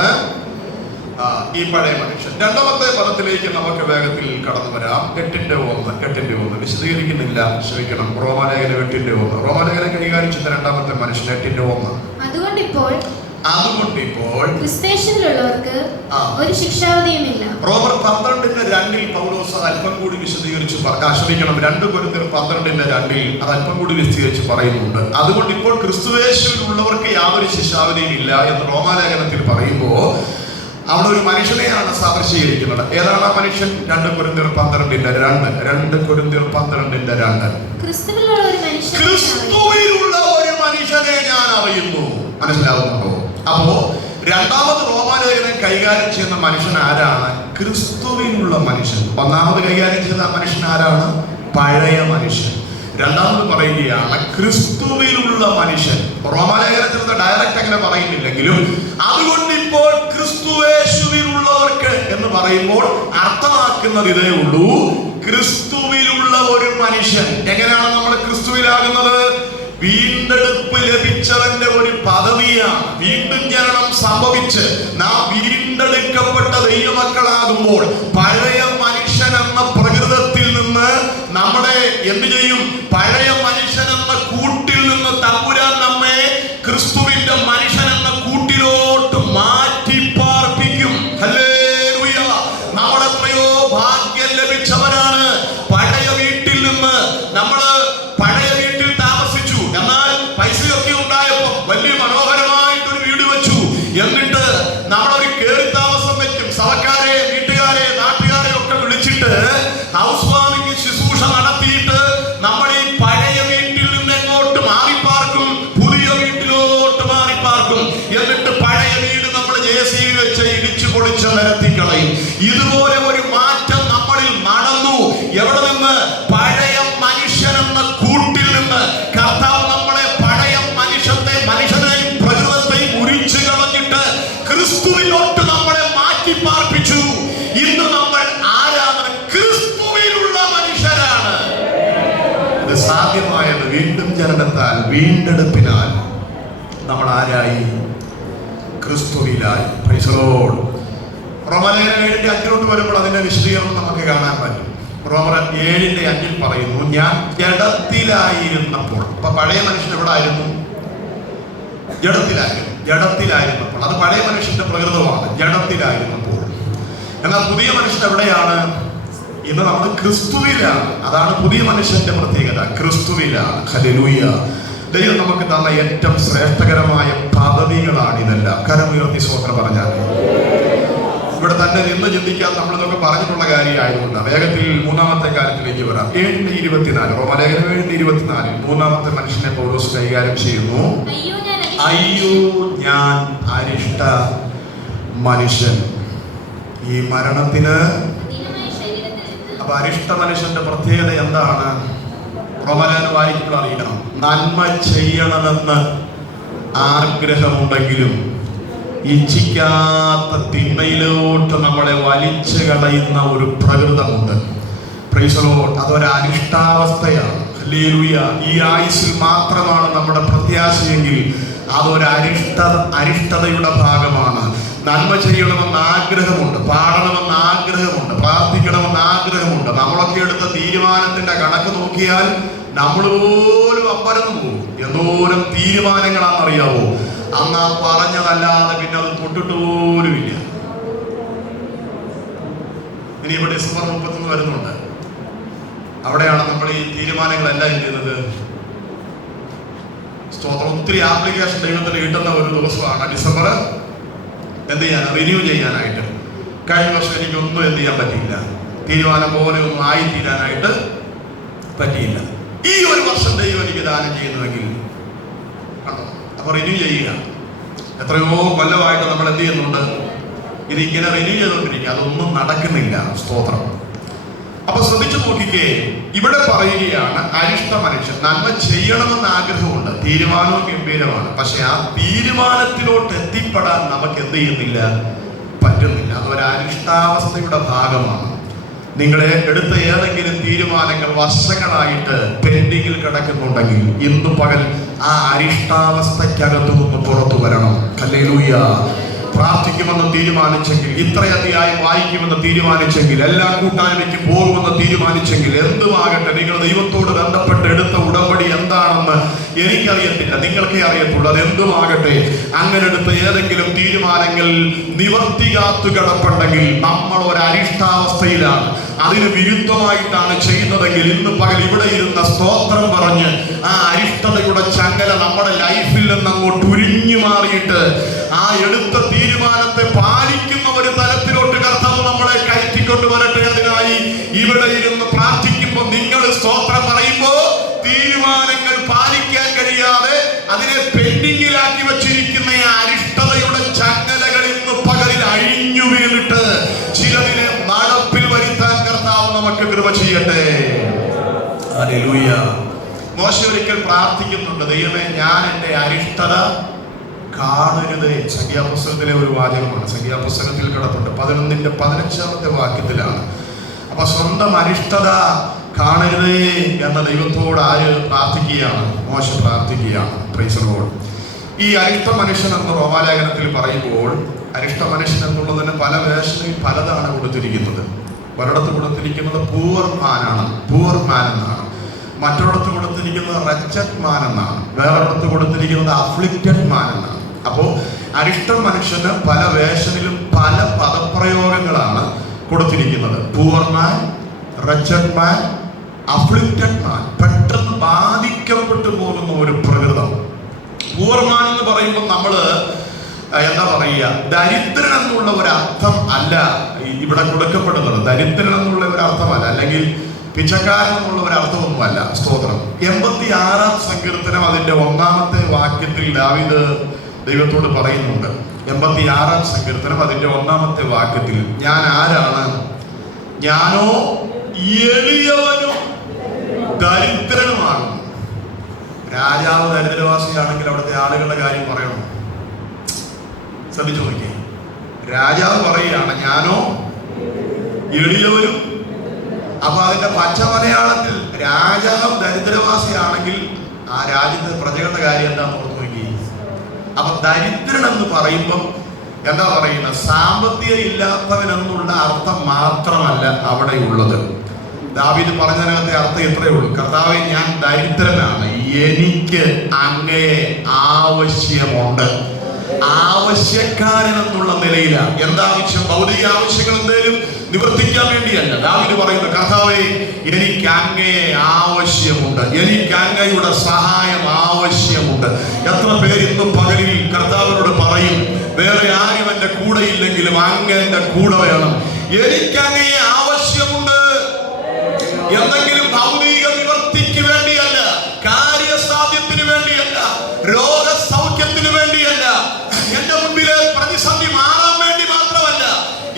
ഈ പഴയ മനുഷ്യൻ. രണ്ടാമത്തെ പദത്തിലേക്ക് നമുക്ക് വേഗത്തിൽ കടന്നു വരാം. 8:1 വിശദീകരിക്കുന്നില്ല, ക്ഷമിക്കണം. റോമാലേഖനം 8:1. റോമാലേഖനം കൈകാര്യം ചെയ്യുന്ന രണ്ടാമത്തെ മനുഷ്യൻ 8:1. അതുകൊണ്ടിപ്പോൾ ക്രിസ്തേശനിലുള്ളവർക്ക് ഒരു ശിക്ഷാവിധിയുമില്ല. റോമർ 12:2 പൗലോസ് അല്പം കൂടി വിശദീകരിച്ച് ക്ഷമിക്കണം, 2 കൊരിന്ത്യർ 12:2 അത് അല്പം കൂടി വിശദീകരിച്ച് പറയുന്നുണ്ട്. അതുകൊണ്ട് ഇപ്പോൾ ക്രിസ്തുയേശുവിലുള്ളവർക്ക് യാതൊരു ശിക്ഷാവിധിയും ഇല്ല എന്ന് റോമാലേഖനത്തിൽ പറയുമ്പോൾ അവിടെ ഒരു മനുഷ്യനെയാണ് സാദൃശ്യീകരിക്കുന്നത്. ഏതാണ് ആ മനുഷ്യൻ? 2 കൊരിന്ത്യർ 12:2 ക്രിസ്തുവിലുള്ള ഒരു മനുഷ്യനെ ഞാൻ അറിയുന്നു. മനസ്സിലാവുന്നുണ്ടോ? അപ്പോ രണ്ടാമത് റോമാലേഖനം കൈകാര്യം ചെയ്യുന്ന മനുഷ്യൻ ആരാണ്? ക്രിസ്തുവിനുള്ള മനുഷ്യൻ. ഒന്നാമത് കൈകാര്യം ചെയ്യുന്ന മനുഷ്യൻ ആരാണ്? പഴയ മനുഷ്യൻ. രണ്ടാമത് പറയുകയാണ് ക്രിസ്തുവിലുള്ള മനുഷ്യൻ. റോമാലേഖനത്തിൽ ഡയറക്റ്റ് അങ്ങനെ പറയുന്നില്ലെങ്കിലും അതുകൊണ്ട് ഇപ്പോൾ ക്രിസ്തുയേശുവിലുള്ളവർക്ക് എന്ന് പറയുമ്പോൾ അർത്ഥമാക്കുന്നത് ഇതേ ഉള്ളൂ, ക്രിസ്തുവിലുള്ള ഒരു മനുഷ്യൻ. എങ്ങനെയാണ് നമ്മൾ ക്രിസ്തുവിലാകുന്നത്? വീണ്ടെടുപ്പ് ലഭിച്ചവന്റെ ഒരു പദവിയാണ്. വീണ്ടും ജനനം സംഭവിച്ച് നാം വീണ്ടെടുക്കപ്പെട്ട ദൈവമക്കളാകുമ്പോൾ പഴയ മനുഷ്യൻ എന്ന പ്രകൃതത്തിൽ നിന്ന് നമ്മളെ എന്ത് ചെയ്യും? പഴയ മനുഷ്യൻ എന്ന കൂട്ടിൽ നിന്ന് തമ്പുരാൻ നമ്മെ ക്രിസ്തുവിന്റെ മനുഷ്യൻ എന്ന കൂട്ടിലോട്ട് മാറ്റി പാർപ്പിക്കും. ഹല്ലേലൂയ! നമ്മൾ എത്രയോ ഭാഗ്യം ലഭിച്ചവരാണ്. പഴയ വീട്ടിൽ നിന്ന് നമ്മള് പഴയ വീട്ടിൽ താമസിച്ചു, എന്നാൽ പൈസ എന്നിട്ട് നമ്മളൊരു കേറി താമസം വെക്കും. സഭക്കാരെ, വീട്ടുകാരെ, നാട്ടുകാരെ ഒക്കെ വിളിച്ചിട്ട് ഹൗസ് വാമിങ് ശുശ്രൂഷ നടത്തിയിട്ട് നമ്മൾ ഈ പഴയ വീട്ടിൽ നിന്ന് എങ്ങോട്ട് മാറിപ്പാർക്കും, പുതിയ വീട്ടിലോട്ട് മാറിപ്പാർക്കും. എന്നിട്ട് പഴയ വീട് നമ്മൾ JCB വെച്ച് ഇടിച്ചു പൊളിച്ച് നിരത്തിക്കളയും. ഇതുപോലെ ഒരു മാറ്റം നമ്മളിൽ നടന്നു. എവിടെ നിന്ന്? പഴയ മനുഷ്യനെന്ന കൂട്ടിൽ നിന്ന് കർത്താവ് നമ്മളെ പഴയ മനുഷ്യനെയും പ്രകൃതത്തെയും ഉരിച്ചു കളഞ്ഞിട്ട് ക്രിസ്തുവിനോട്ട് നമ്മളെ മാറ്റി പാർപ്പിച്ചു. ഇന്ന് നമ്മൾ ആരാണ്? ക്രിസ്തുവിലുള്ള മനുഷ്യരാണ്. ഇത് സാധ്യമായത് വീണ്ടും ജനനത്താൽ, വീണ്ടെടുപ്പിനാൽ. നമ്മൾ ആരായി? ക്രിസ്തുവിലായി. Praise the Lord. റോമലേഖനം 7:5 വരുമ്പോൾ അതിന്റെ വിശദീകരണം നമുക്ക് കാണാൻ പറ്റും. റോമർ 7:5 പറയുന്നു, ഞാൻ ജഡത്തിലായിരുന്നപ്പോൾ. അപ്പൊ പഴയ മനുഷ്യൻ എവിടെ ആയിരുന്നു? ജഡത്തിലായിരുന്നപ്പോൾ. അത് പഴയ മനുഷ്യന്റെ പ്രകൃതമാണ്, ജഡത്തിലായിരുന്നപ്പോൾ. എന്നാൽ പുതിയ മനുഷ്യൻ എവിടെയാണ്? ഇന്ന് നമ്മൾ ക്രിസ്തുവിലാണ്. അതാണ് പുതിയ മനുഷ്യന്റെ പ്രത്യേകത, ക്രിസ്തുവിലാണ്. ഹല്ലേലൂയ. ദൈവം നമുക്ക് തന്ന ഏറ്റവും ശ്രേഷ്ഠകരമായ പദവികളാണ് ഇതെല്ലാം. കരമുയർത്തി സ്വോത്രം പറഞ്ഞാൽ ഇവിടെ തന്നെ നിന്ന് ചിന്തിക്കാൻ നമ്മളിതൊക്കെ പറഞ്ഞിട്ടുള്ള കാര്യമായതുകൊണ്ട് വേഗത്തിൽ മൂന്നാമത്തെ കാര്യത്തിലേക്ക് വരാം. 7:24 റോമാലേഖനം 7:24 മൂന്നാമത്തെ മനുഷ്യനെ പൗലോസ് കൈകാര്യം ചെയ്യുന്നു. അയ്യോ ഞാൻ അരിഷ്ട മനുഷ്യൻ, ഈ മരണത്തിന്. അപ്പൊ അരിഷ്ട മനുഷ്യന്റെ പ്രത്യേകത എന്താണ്? റോമാലേഖനം വായിക്കുമ്പോൾ അറിയണം. നന്മ ചെയ്യണമെന്ന് ആഗ്രഹമുണ്ടെങ്കിലും ഇച്ഛിക്കാത്ത തിന്മയിലോട്ട് നമ്മളെ വലിച്ചു കളയുന്ന ഒരു പ്രകൃതമുണ്ട്. Price the Lord. അതൊരു അരിഷ്ടാവസ്ഥയാണ്. ഹല്ലേലൂയ. ഈ ആയുസ്സിൽ മാത്രമാണ് നമ്മുടെ പ്രത്യാശയെങ്കിൽ അതൊരു അരിഷ്ടതയുടെ ഭാഗമാണ്. നന്മ ചെയ്യണമെന്ന് ആഗ്രഹമുണ്ട്, പാടണമെന്ന് ആഗ്രഹമുണ്ട്, പ്രാർത്ഥിക്കണമെന്ന് ആഗ്രഹമുണ്ട്. നമ്മളൊക്കെ എടുത്ത തീരുമാനത്തിന്റെ കണക്ക് നോക്കിയാൽ നമ്മൾ പോലും അമ്പരന്ന് പോകും. എന്തോരം തീരുമാനങ്ങളാണെന്നറിയാവോ? അന്ന് ആ പറഞ്ഞതല്ലാതെ പിന്നെ അത് തൊട്ടിട്ട് പോലുമില്ല. ഇനി ഇവിടെ ഡിസംബർ 31 വരുന്നുണ്ട്. അവിടെയാണ് നമ്മൾ ഈ തീരുമാനങ്ങളെല്ലാം ചെയ്യുന്നത്. സ്തോത്രം. ഒത്തിരി ആപ്ലിക്കേഷൻ ദൈവത്തിന് കിട്ടുന്ന ഒരു ദിവസമാണ് ഡിസംബർ. എന്ത് ചെയ്യാൻ? റിന്യൂ ചെയ്യാനായിട്ട്. കഴിഞ്ഞ വർഷം എനിക്കൊന്നും എന്ത് ചെയ്യാൻ പറ്റിയില്ല, തീരുമാനം പോലെ ഒന്നും ആയിത്തീരാനായിട്ട് പറ്റിയില്ല. ഈ ഒരു വർഷം ദൈവം എനിക്ക് ദാനം ചെയ്യുന്നുവെങ്കിൽ അപ്പൊ റിന്യൂ ചെയ്യുക. എത്രയോ കൊല്ലമായിട്ട് നമ്മൾ എന്ത് ചെയ്യുന്നുണ്ട്? ഇതിങ്ങനെ റിന്യൂ ചെയ്തുകൊണ്ടിരിക്കുക. അതൊന്നും നടക്കുന്നില്ല. സ്തോത്രം. അപ്പൊ ശ്രദ്ധിച്ചു നോക്കിക്കേ, ഇവിടെ പറയുകയാണ് അരിഷ്ട മനുഷ്യൻ. നന്മ ചെയ്യണമെന്ന് ആഗ്രഹമുണ്ട്, തീരുമാനവും ഗംഭീരമാണ്. പക്ഷെ ആ തീരുമാനത്തിലോട്ട് എത്തിപ്പെടാൻ നമുക്ക് എന്ത് ചെയ്യുന്നില്ല? പറ്റുന്നില്ല. അതൊരു അരിഷ്ടാവസ്ഥയുടെ ഭാഗമാണ്. നിങ്ങളെ എടുത്ത ഏതെങ്കിലും തീരുമാനങ്ങൾ വർഷങ്ങളായിട്ട് പെൻഡിങ്ങിൽ കിടക്കുന്നുണ്ടെങ്കിൽ ഇന്ന് പകൽ ആ അരിഷ്ടാവസ്ഥയ്ക്കകത്തു നിന്ന് പുറത്തു വരണം. ഹല്ലേലൂയ. പ്രാർത്ഥിക്കുമെന്ന് തീരുമാനിച്ചെങ്കിൽ, ഇത്രയധികം വായിക്കുമെന്ന് തീരുമാനിച്ചെങ്കിൽ, എല്ലാ കൂട്ടായ്മയ്ക്കും പോകുമെന്ന് തീരുമാനിച്ചെങ്കിൽ, എന്തുമാകട്ടെ, നിങ്ങൾ ദൈവത്തോട് ബന്ധപ്പെട്ട് എടുത്ത ഉടമ്പടി എന്താണെന്ന് എനിക്കറിയത്തില്ല, നിങ്ങൾക്കേ അറിയത്തുള്ളൂ. അതെന്തുമാകട്ടെ, അങ്ങനെ എടുത്ത ഏതെങ്കിലും തീരുമാനങ്ങൾ നിവർത്തി കാത്തു കിടപ്പുണ്ടെങ്കിൽ നമ്മൾ ഒരു അരിഷ്ടാവസ്ഥയിലാണ്. അതിന് വിരുദ്ധമായിട്ടാണ് ചെയ്യുന്നതെങ്കിൽ ഇന്ന് പകൽ ഇവിടെ ഇരുന്ന സ്തോത്രം പറഞ്ഞ് ആ അരിഷ്ടതയുടെ ചങ്ങല നമ്മുടെ ലൈഫിൽ നിന്ന് അങ്ങോട്ട് ഉരിഞ്ഞു മാറിയിട്ട് ആ എടുത്ത തീരുമാനത്തെ പാലിക്കുന്ന ഒരു തലത്തിലോട്ട് കർത്താവ് നമ്മളെ കയറ്റിക്കൊണ്ട് വരട്ടെ. അതിനായി ഇവിടെ ഇരുന്ന് പ്രാർത്ഥിക്കുമ്പോൾ നിങ്ങൾ സ്തോത്രം പറയുമ്പോൾ തീരുമാനങ്ങൾ പാലിക്കാൻ കഴിയാതെ അതിനെ പെൻഡിങ്ങിലാക്കി വെച്ചിരിക്കുന്ന അരിഷ്ടതയുടെ ചങ്ങലകൾ ഇന്ന് പകലിൽ അഴിഞ്ഞു വീണിട്ട് ചിലതിനെ നടപ്പിൽ വരുത്താൻ കർത്താവ് നമുക്ക് കൃപ ചെയ്യട്ടെ. ഹല്ലേലൂയ. മോശെ ഒരിക്കൽ പ്രാർത്ഥിക്കുന്നുണ്ട്, ദൈവമേ ഞാൻ എൻ്റെ അരിഷ്ടത കാണരുത്. സംഖ്യാപുസ്തകത്തിലെ ഒരു വാചകമാണ്, സംഖ്യാപുസ്തകത്തിൽ കിടപ്പുണ്ട്. 11-15 വാക്യത്തിലാണ്. അപ്പൊ സ്വന്തം അരിഷ്ടത കാണരുതേ എന്ന ദൈവത്തോട് ആര് പ്രാർത്ഥിക്കുകയാണ്? മോശ പ്രാർത്ഥിക്കുകയാണ്. Price the Lord. ഈ അരിഷ്ട മനുഷ്യൻ എന്ന് റോമാലേഖനത്തിൽ പറയുമ്പോൾ അരിഷ്ട മനുഷ്യൻ എന്നുള്ളതിന് പല വേഷനിൽ പലതാണ് കൊടുത്തിരിക്കുന്നത്. ഒരിടത്ത് കൊടുത്തിരിക്കുന്നത് പൂവർ മാനാണ്, പൂവർ മാൻ എന്നാണ്. മറ്റൊരിടത്ത് കൊടുത്തിരിക്കുന്നത് റച്ചഡ് മാൻ എന്നാണ്. വേറൊരിടത്ത് കൊടുത്തിരിക്കുന്നത് അഫ്ലിക്റ്റഡ് മാൻ എന്നാണ്. അപ്പോൾ അരിഷ്ട മനുഷ്യന് പല വേഷനിലും പല പദപ്രയോഗങ്ങളാണ് കൊടുത്തിരിക്കുന്നത്. പൂവർ മാൻ, റച്ചഡ് മാൻ, അഫ്ലിക്റ്റഡ് മാൻ. പെട്ടെന്ന് ബാധിക്കപ്പെട്ടു പോകുന്ന ഒരു പ്രകൃതം. പൂവർ മാൻ എന്ന് പറയുമ്പോൾ നമ്മള് എന്താ പറയുക, ദരിദ്രൻ എന്നുള്ള ഒരർത്ഥം അല്ല ഇവിടെ കൊടുക്കപ്പെടുന്നത്. ദരിദ്രൻ എന്നുള്ള ഒരർത്ഥമല്ല, അല്ലെങ്കിൽ പിച്ചക്കാരൻ എന്നുള്ള ഒരർത്ഥമൊന്നുമല്ല. സ്തോത്രം. 86-ാം സങ്കീർത്തനം അതിന്റെ 1-ാമത്തെ വാക്യത്തിൽ ദാവീദ് ദൈവത്തോട് പറയുന്നുണ്ട്. 86-ാം സങ്കീർത്തനം അതിന്റെ 1-ാമത്തെ വാക്യത്തിൽ, ഞാൻ ആരാണ്? ഞാനോ എളിയവനും ദരിദ്രനുമാണ്. രാജാവ് ദരിദ്രവാസിയാണെങ്കിൽ അവിടുത്തെ ആളുകളുടെ കാര്യം പറയണം. ശ്രദ്ധിച്ചു നോക്കിയേ, രാജാവ് പറയുകയാണ് ഞാനോ എളിയവനും. അപ്പൊ അതിന്റെ പച്ച മലയാളത്തിൽ രാജാവ് ദരിദ്രവാസിയാണെങ്കിൽ ആ രാജ്യത്തെ പ്രജകളുടെ കാര്യം എന്താന്ന് ഓർത്ത് നോക്കി. അപ്പൊ ദരിദ്രൻ എന്ന് പറയുമ്പം എന്താ പറയുന്നത്, സാമ്പത്തികം ഇല്ലാത്തവനെന്നുള്ള അർത്ഥം മാത്രമല്ല അവിടെ ഉള്ളത്. ദാവീദ് പറഞ്ഞതിനകത്തെ അർത്ഥം ഇത്രയേ ഉള്ളൂ, കർത്താവേ ഞാൻ ദരിദ്രനാണ്, എനിക്ക് അങ്ങയെ ആവശ്യമുണ്ട്. ആവശ്യക്കാരൻ എന്നുള്ള നിലയിലാണ്. എന്താവശ്യം? ഭൗതിക ആവശ്യങ്ങൾ എന്തേലും നിവർത്തിക്കാൻ വേണ്ടിയല്ല. ദാവീദ് പറയുന്നു, കർത്താവേ എനിക്ക് അങ്ങയെ ആവശ്യമുണ്ട്, എനിക്ക് അങ്ങയുടെ സഹായം ആവശ്യമുണ്ട്. എത്ര പേര് ഇന്നും പകലിൽ കർത്താവിനോട് പറയും, വേറെ ആരും എന്റെ കൂടെ ഇല്ലെങ്കിലും അങ്ങ് എന്റെ കൂടെ വേണം, എനിക്ക് അങ്ങയെ ആവശ്യമുണ്ട്. എന്തെങ്കിലും ഭൗതിക നിവർത്തിക്ക് വേണ്ടിയല്ല, കാര്യസാധ്യത്തിന് വേണ്ടിയല്ല, രോഗസൗഖ്യത്തിന് വേണ്ടിയല്ല, എന്റെ മുമ്പിലെ പ്രതിസന്ധി മാറാൻ വേണ്ടി മാത്രമല്ല.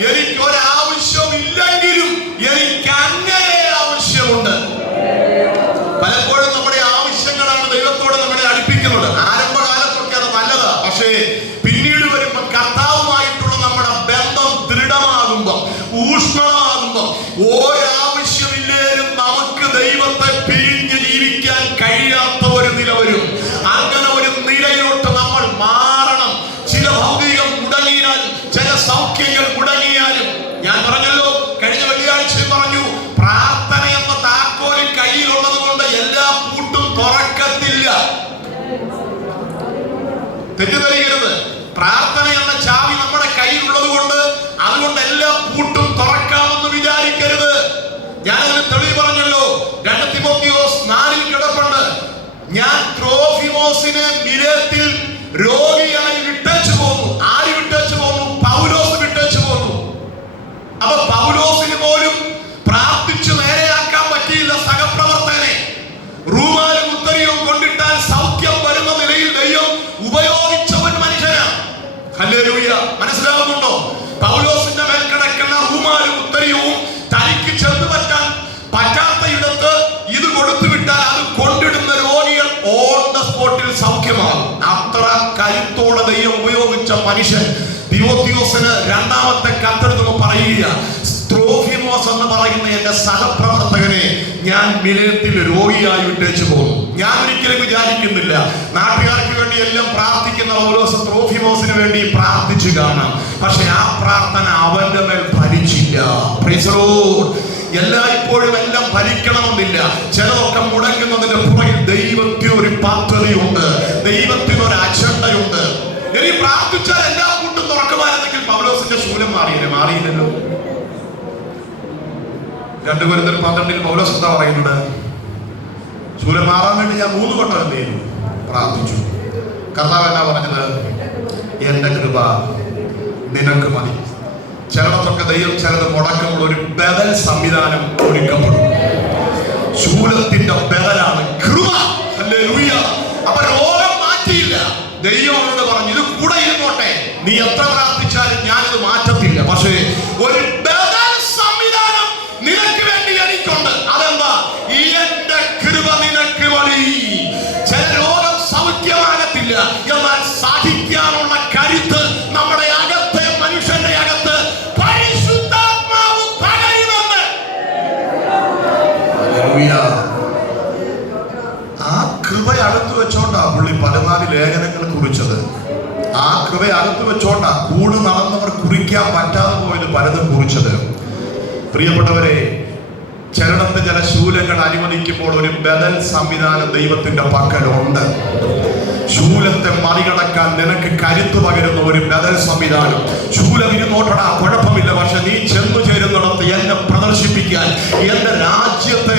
എനിക്ക് ഒരാവശ്യവും ഇല്ലെങ്കിലും എനിക്ക് അങ്ങയെ ആവശ്യമുണ്ട്. പലപ്പോഴും നമ്മുടെ ആവശ്യങ്ങളാണ് ദൈവത്തോട് നമ്മളെ അടുപ്പിക്കുന്നത്. ആരംഭകാലത്തൊക്കെ അത് നല്ലതാ, പക്ഷേ പിന്നീട് വരുമ്പോൾ കർത്താവുമായിട്ടുള്ള നമ്മുടെ ബന്ധം ദൃഢമാകുമ്പോൾ, ഊഷ്മളമാകുമ്പോൾ, ഒരാവശ്യമില്ലേലും നമുക്ക് ദൈവത്തെ പിരിഞ്ഞ് ജീവിക്കാൻ കഴിയാത്ത ഒരു നില വരും. അങ്ങനെ ഒരു നിലയിലോട്ട് നമ്മൾ മാറണം. ചില ഭൗതികം മുടങ്ങിയാലും, ചില സൗഖ്യങ്ങൾ മുടങ്ങിയാലും, ഞാൻ പറഞ്ഞല്ലോ, കഴിഞ്ഞ വെള്ളിയാഴ്ച പറഞ്ഞു, പ്രാർത്ഥന എന്ന താക്കോല് കയ്യിലുള്ളത് കൊണ്ട് എല്ലാ പൂട്ടും തുറക്കത്തില്ല. തെറ്റിദ്ധരിക്കരുത്. പ്രാർത്ഥന എന്ന ചാവി നമ്മുടെ കയ്യിലുള്ളത് കൊണ്ട് അതുകൊണ്ട് എല്ലാ പൂട്ടും തുറക്കാമെന്ന് വിചാരിക്കരുത്. ഞാനതിന് തെളിവ് പറഞ്ഞല്ലോ. 2 തിമോത്തിയോസ് 4 കിടപ്പുണ്ട്. ഞാൻ ത്രോഫിമോസിനെ മിലേത്തിൽ രോഗിയായി വിട്ടേച്ചു പോന്നു. ആര് വിട്ടേച്ചു പോന്നു? പൗലോസ് വിട്ടേച്ചു പോന്നു. അപ്പൊ പൗലോസിന് പോലും പ്രാർത്ഥിച്ചു നേരെയാക്കാൻ പറ്റിയില്ല സഹപ്രവർത്തകനെ. റൂമാലും ഉത്തരവും കൊണ്ടിട്ടാൽ സൗഖ്യം വരുന്ന നിലയിൽ ദൈവം ഉപയോഗിച്ച ഒരു മനുഷ്യനാണ്. ഹല്ലേലൂയ. മനസ്സിലാവുന്നുണ്ടോ? പൗലോസിന്റെ മേൽ കിടക്കുന്ന റൂമാലും ഉത്തരവും തനിക്ക് ചെന്ന് പറ്റാൻ പറ്റാത്ത ഇടത്ത് ഇത് കൊടുത്തു വിട്ടാൽ അത് കൊണ്ടിടുന്ന രോഗികൾ ഓൺ ദ സ്പോട്ടിൽ സൗഖ്യമാകും. അത്ര കരുത്തോടെ ദൈവം ഉപയോഗിച്ച മനുഷ്യൻ തിമോത്തിയോസിന് 2-ാമത്തെ കത്തെഴുതുമ്പോൾ പറയുക, ത്രോഫിമോസ് എന്ന് പറയുന്ന എന്റെ സഹപ്രവർത്തകനെ ഞാൻ മിലേത്തിൽ രോഗിയായി വിട്ടേച്ചു പോകുന്നു. ഞാൻ ഒരിക്കലും വിചാരിക്കുന്നില്ല നാട്ടുകാർക്ക് വേണ്ടി എല്ലാം പ്രാർത്ഥിക്കുന്ന പൗലോസ് ത്രോഫിമോസിന് വേണ്ടി പ്രാർത്ഥിച്ചു കാണാം. പക്ഷെ ആ പ്രാർത്ഥന അവന്റെ മേൽ ഫലിച്ചില്ല. Price the Lord. എല്ലായ്പ്പോഴും എല്ലാം ഫലിക്കണമെന്നില്ല. ചിലതൊക്കെ മുടങ്ങുന്നതിന്റെ പുറകിൽ ദൈവത്തിന് ഒരു പദ്ധതിയുണ്ട്, ദൈവത്തിന് ഒരു അജണ്ടയുണ്ട്. ഇനി പ്രാർത്ഥിച്ചാൽ എല്ലാ കൂട്ടും തുറക്കുമായിരുന്നെങ്കിൽ പൗലോസിന്റെ ശൂലം മാറിയില്ലല്ലോ. 2 കൊരിന്ത്യർ 12 പൗലോസ് എന്താ പറയുന്നത്? ശൂലം മാറാൻ വേണ്ടി ഞാൻ 3 വട്ടം എന്ത് ചെയ്തു? പ്രാർത്ഥിച്ചു. കർത്താവ് എന്നാ പറഞ്ഞത്? എന്റെ കൃപ നിനക്ക് മതി. ചിലടത്തൊക്കെ ദൈവം ചിലത് മുടക്കുമ്പോൾ ഒരു ബദൽ സംവിധാനം ഒരുക്കപ്പെടും. ശൂലത്തിന്റെ ബദലാണ് കൃപ. ഹല്ലേലൂയ. അപ്പൊ രോഗം മാറ്റിയില്ല. ദൈവം അവരോട് പറഞ്ഞു, ഇത് കൂടെ ഇരുന്നോട്ടെ, നീ എത്ര പ്രാർത്ഥിച്ചാലും ഞാനിത് മാറ്റത്തില്ല. പക്ഷേ ഒരു ബദൽ സംവിധാനം നിനക്ക് വേണ്ടി എനിക്കുണ്ട്. അതെന്താ? എന്റെ കൃപ നിനക്ക് മതി. ചില രോഗം സൗഖ്യമാകത്തില്ല, എന്നാൽ സാധിക്കാനുള്ള കരുത്ത് നമ്മുടെ അകത്തെ മനുഷ്യന്റെ അകത്ത് പരിശുദ്ധാത്മാവ് പകരുമെന്ന്. ആ കൃപ അകത്ത് വെച്ചോണ്ടാ പുള്ളി 14 ലേഖനങ്ങൾ കുറിച്ചത്. ആ കൃപ അകത്ത് വെച്ചോണ്ടാ കൂട് നടന്നവർ കുറിക്കാൻ പറ്റാതെ പോയത് പലതും കുറിച്ചത്. പ്രിയപ്പെട്ടവരെ, ചിലടത്ത് ചില ശൂലങ്ങൾ അനുവദിക്കുമ്പോൾ ഒരു ബദൽ സംവിധാനം ദൈവത്തിന്റെ പക്കലുണ്ട്. ശൂലത്തെ മറികടക്കാൻ നിനക്ക് കരുത്ത് പകരുന്ന ഒരു ബദൽ സംവിധാനം. ശൂലം ഇരുന്നോട്ടടാ, കുഴപ്പമില്ല, പക്ഷെ നീ ചെന്നു ചേരുന്നിടത്ത് എന്നെ പ്രദർശിപ്പിക്കാൻ, എന്റെ രാജ്യത്തെ